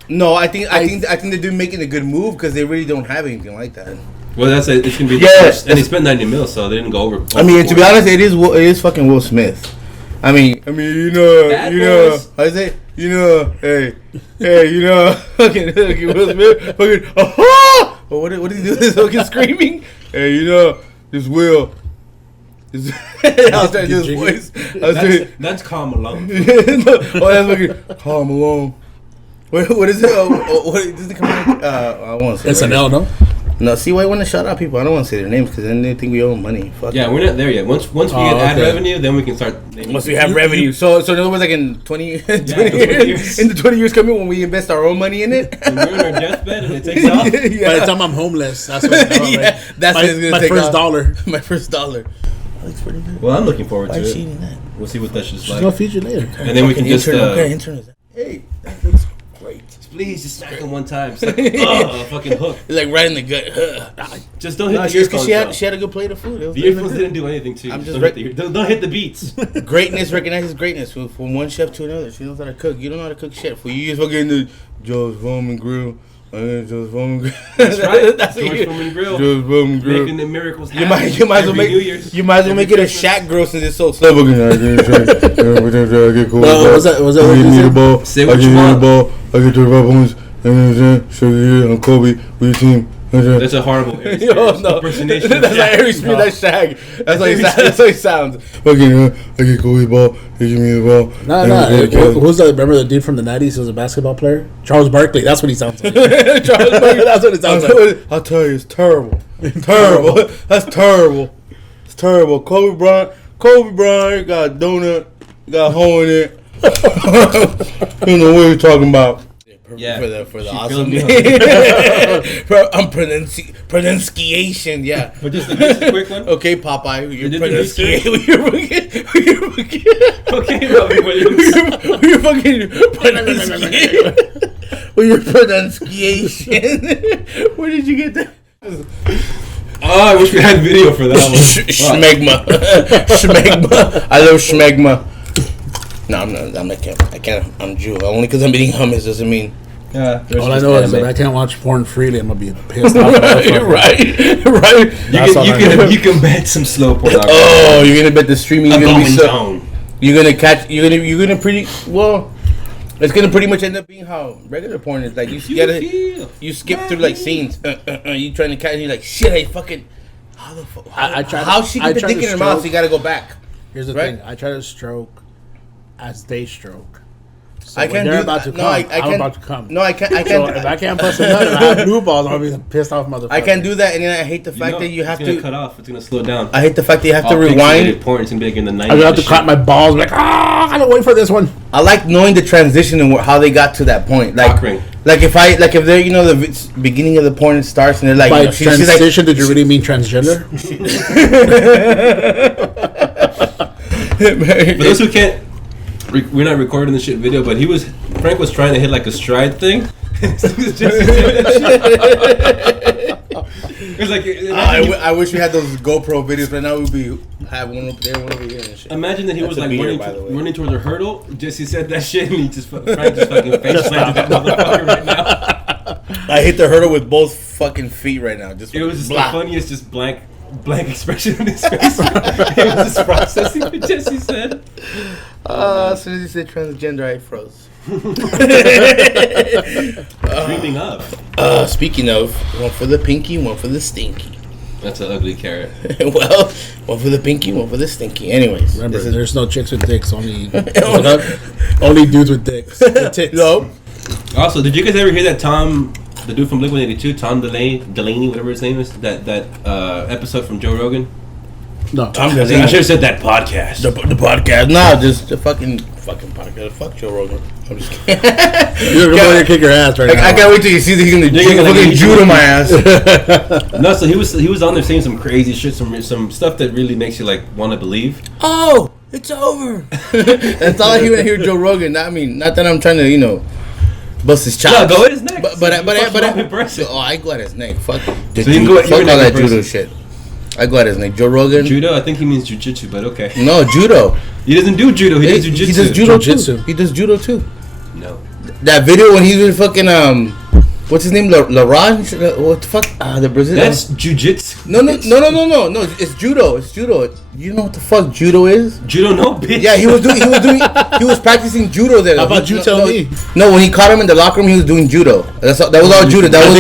No, I think they're making a good move because they really don't have anything like that. Well, it's gonna be the Yeah. first, and they spent 90 mil, so they didn't go over. I mean, to be honest, it is fucking Will Smith. I mean, you know, Bad you know, boys. I say, you know, hey, you know, fucking Will Smith, fucking, oh, what did he do? This fucking screaming, hey, you know, this Will. I was trying to do his voice. I was doing, That's Karl Malone. no, that's fucking Karl Malone. What is it? What does it come out? I won't say. SNL, no? No, see why I want to shout out people. I don't want to say their names because then they think we owe them money. Fuck. Yeah, we're not there yet. Once we get ad okay. revenue, then we can start. naming Once we people. have revenue. So in other words, like in 20, 20 20 years, years. in the 20 years coming when we invest our own money in it. When we're on our deathbed and it takes off. By the time I'm homeless, that's what it's Yeah, that's my, what it's gonna my take first off. dollar. My first dollar. That looks pretty good. Well, I'm looking forward Why to is she it. eating that? We'll see what that shit's She's like. gonna feature later. And then we can Fucking just. intern, what kind of intern is that? Hey, that looks great. please, just smack him one time. It's like, oh, fucking hook. Like right in the gut. Just don't hit the Just earphones. because she had a good plate of food. The earphones didn't do anything to you. I'm Just just don't hit the beats. Greatness recognizes greatness from one chef to another. She knows how to cook. You don't know how to cook shit. For you just fucking the Joe's Roman Grill. Joe's Roman Grill. That's right. That's George Foreman Grill. Joe's Roman Grill. Making the miracles You happen. might as well every New Year's. make it a Shaq grill since it's so slow. Was that what you said? Say what you want. I get 25 points. Show you on Kobe with your team. That's a horrible Aries Yo, no. impersonation. That's not Harry Spears. That's Shaq. That's how he sounds. Fucking, I get Kobe ball. He give me the ball. No. Who's the? Remember the dude from the '90s who was a basketball player? Charles Barkley. That's what he sounds like. Charles Barkley, that's what it sounds like. I'll tell you, it's terrible. Terrible. That's terrible. It's terrible. Kobe Bryant got a donut, got a hole in it. You don't know what you're talking about. Yeah. For the She awesome filled me pronunciation, yeah. But just a quick one. Okay, Popeye, your did the pronunciation. Okay, Robin Williams. Your fucking pronunciation. With your pronunciation. Where did you get that? Oh, I wish we had video for that one. Schmegma. Schmegma. I love schmegma. No, I'm not. I can't. I'm Jew. Only because I'm eating hummus doesn't mean. Yeah. All I know is if I can't watch porn freely, I'm gonna be pissed off. right. You can bet some slow porn. Oh, you're gonna bet the streaming. You're gonna be so. down. You're gonna pretty well. It's gonna pretty much end up being how regular porn is. Like you skip through like scenes. You trying to catch? And you're like, shit. I fucking. How the fuck? How she get the dick in her mouth? So you gotta go back. Here's the thing. I try to stroke as they stroke. So I can't do about to come. I'm about to come. No, I can't. So if I can't bust a nut and I have blue balls, I'll be pissed off, motherfucker. I can't do that, and then I hate the fact that you have to cut off. It's gonna slow down. I hate the fact that you have to rewind. Porn. It's gonna be like in the 90s. I'm gonna have to clap my balls. Like, I gotta wait for this one. I like knowing the transition and how they got to that point. Like if they're the beginning of the porn it starts and they're like, by transition, did you really mean transgender? For those who can't. We're not recording the shit video, but Frank was trying to hit like a stride thing. It's like I wish we had those GoPro videos right now. We'd have one up there, one over here and shit. Imagine that he was like running towards a hurdle. Jesse said that shit and Frank just fucking face planted that motherfucker right now. I hit the hurdle with both fucking feet right now. It was just the funniest, just blank expression in his face. He was just processing what Jesse said. As soon as you said transgender, I froze. Dreaming of. Speaking of, one for the pinky, one for the stinky. That's an ugly carrot. Well, one for the pinky, one for the stinky. Anyways, remember, there's no chicks with dicks, only dudes with dicks. Tits. No. Also, did you guys ever hear that the dude from Blink-182, Tom Delaney, whatever his name is, that episode from Joe Rogan? No. Tom I Delaney. should have said that podcast. The podcast. No, just the fucking podcast. Fuck Joe Rogan. I'm just kidding. You're going to kick your ass right now. I can't wait till you see that he's gonna fucking judo my ass. No, so he was on there saying some crazy shit, some stuff that really makes you like want to believe. Oh, it's over. That's all I hear Joe Rogan. Not that I'm trying to bust his chops. No, go at his neck. But I go at his neck. Fuck. So you can go at fuck your all neck that judo shit. I go at his neck. Joe Rogan. Judo? I think he means jujitsu, but okay. No, judo. He doesn't do judo. He does jujitsu. He does judo too. He does judo too. No. That video when he's with fucking what's his name? Laurent? What the fuck? The Brazilian. That's jujitsu. No. It's judo. It's judo. You know what the fuck judo is? Judo, no, bitch. Yeah, he was practicing judo there. How about you tell me? No, when he caught him in the locker room, he was doing judo. That was all judo. That was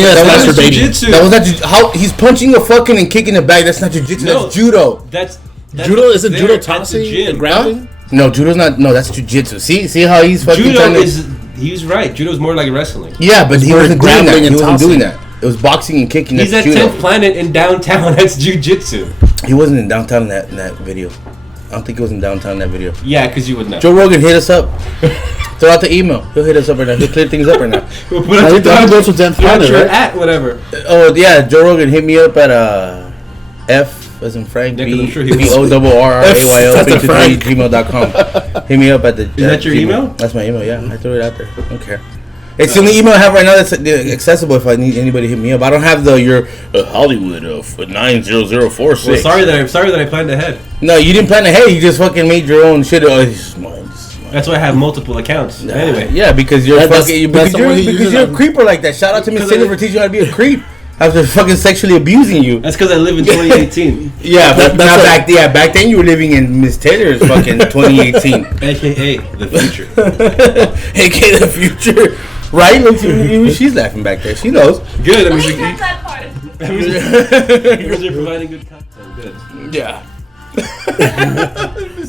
jujitsu. That was not how he's punching a fucking and kicking a bag. That's not jujitsu. No, that's judo. That's judo. Isn't judo tossing and grabbing? No, judo's not. No, that's jujitsu. See how he's fucking. Judo is. He's right. Judo's more like wrestling. Yeah, but he wasn't doing that. He wasn't doing that. It was boxing and kicking. He's at 10th Planet in downtown. That's jujitsu. He wasn't in downtown in that video. I don't think he was in downtown in that video. Yeah, because you would know. Joe Rogan, hit us up. Throw out the email. He'll hit us up right now. He'll clear things up right now. We'll put it at whatever. Oh yeah, Joe Rogan, hit me up at F as in Frank BORRAYO323@gmail.com. Hit me up at the. Is that your email? That's my email. Yeah, I threw it out there. I don't care. It's the only email I have right now that's accessible if I need anybody to hit me up. I don't have your Hollywood 90046. Well, sorry that I planned ahead. No, you didn't plan ahead. You just fucking made your own shit. Oh, this is mine. That's why I have multiple accounts. Anyway. Yeah, because you're because you're a creeper like that. Shout out to Miss Taylor for teaching you how to be a creep after fucking sexually abusing you. That's because I live in 2018. Yeah, but back then you were living in Miss Taylor's fucking 2018. AKA the future. AKA the future. Right? She's laughing back there. She knows. Good. I mean, that part. because you're providing good content. Good. Yeah.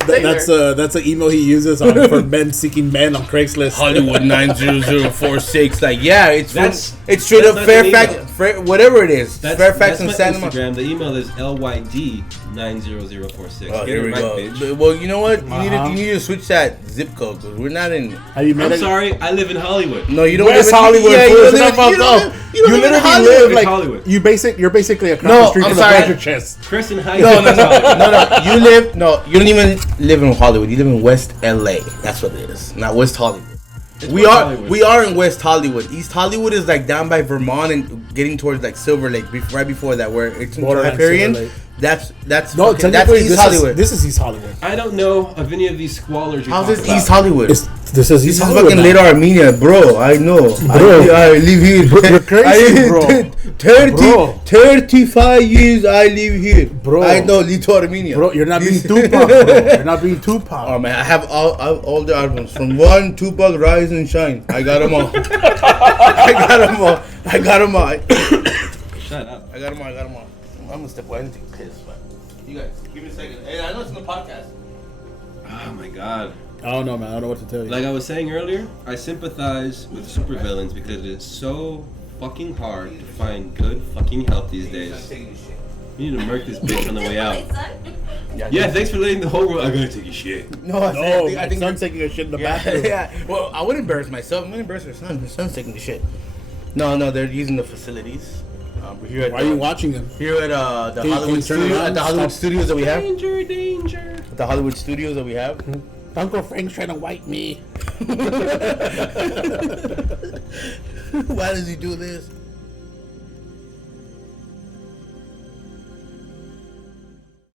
That's an email he uses for men seeking men on Craigslist. Hollywood 90046. Like, yeah, it's straight that's up not Fairfax, an whatever it is. Fairfax and my Santa Instagram. The email is LYD90046. Oh, Get here it we right, go. bitch. Well, you know what? You need to switch that zip code because we're not in. Have you met I'm sorry, I live in Hollywood. No, you don't West live in Hollywood. Yeah, you fool. don't Shut live the fuck up. you don't live in literally Hollywood. live It's like Hollywood. you're basically across No, the street I'm from sorry. the Badger Chest. Crescent Heights. No. You don't even live in Hollywood. You live in West LA. That's what it is. Not West Hollywood. We are in West Hollywood. East Hollywood is like down by Vermont and getting towards like Silver Lake. Right before that, where it's in Hyperion. That's East Hollywood. This is East Hollywood. I don't know of any of these squalors you're How's talking this about. East Hollywood? This is East Hollywood. Fucking Little Armenia, bro. I know. Bro. I live here. Bro, you're crazy, bro. 35 years I live here. Bro. I know Little Armenia. Bro, you're not being Tupac, bro. You're not being Tupac. Oh man, I have all the albums from one Tupac, Rise and Shine. I got them all. I got them all. Shut up. I got them all. I'm gonna step away and take a piss, but you guys, give me a second. Hey, I know it's in the podcast. Oh my god. I don't know, man. I don't know what to tell you. Like I was saying earlier, I sympathize with supervillains because it is so fucking hard to find good fucking help these days. You need to murk this bitch on the way out. Yeah, thanks for letting the whole world. I gotta take a shit. No, I I think son's taking a shit in the yeah, bathroom. yeah. Well, I wouldn't embarrass myself. I'm gonna embarrass her son. His son's taking the shit. No, they're using the facilities. We're here at Why are you watching them? Here at the Can you Hollywood turn studio, around? at the Hollywood Stop. studios that we have. Danger. At the Hollywood studios that we have. Uncle Frank's trying to wipe me. Why does he do this?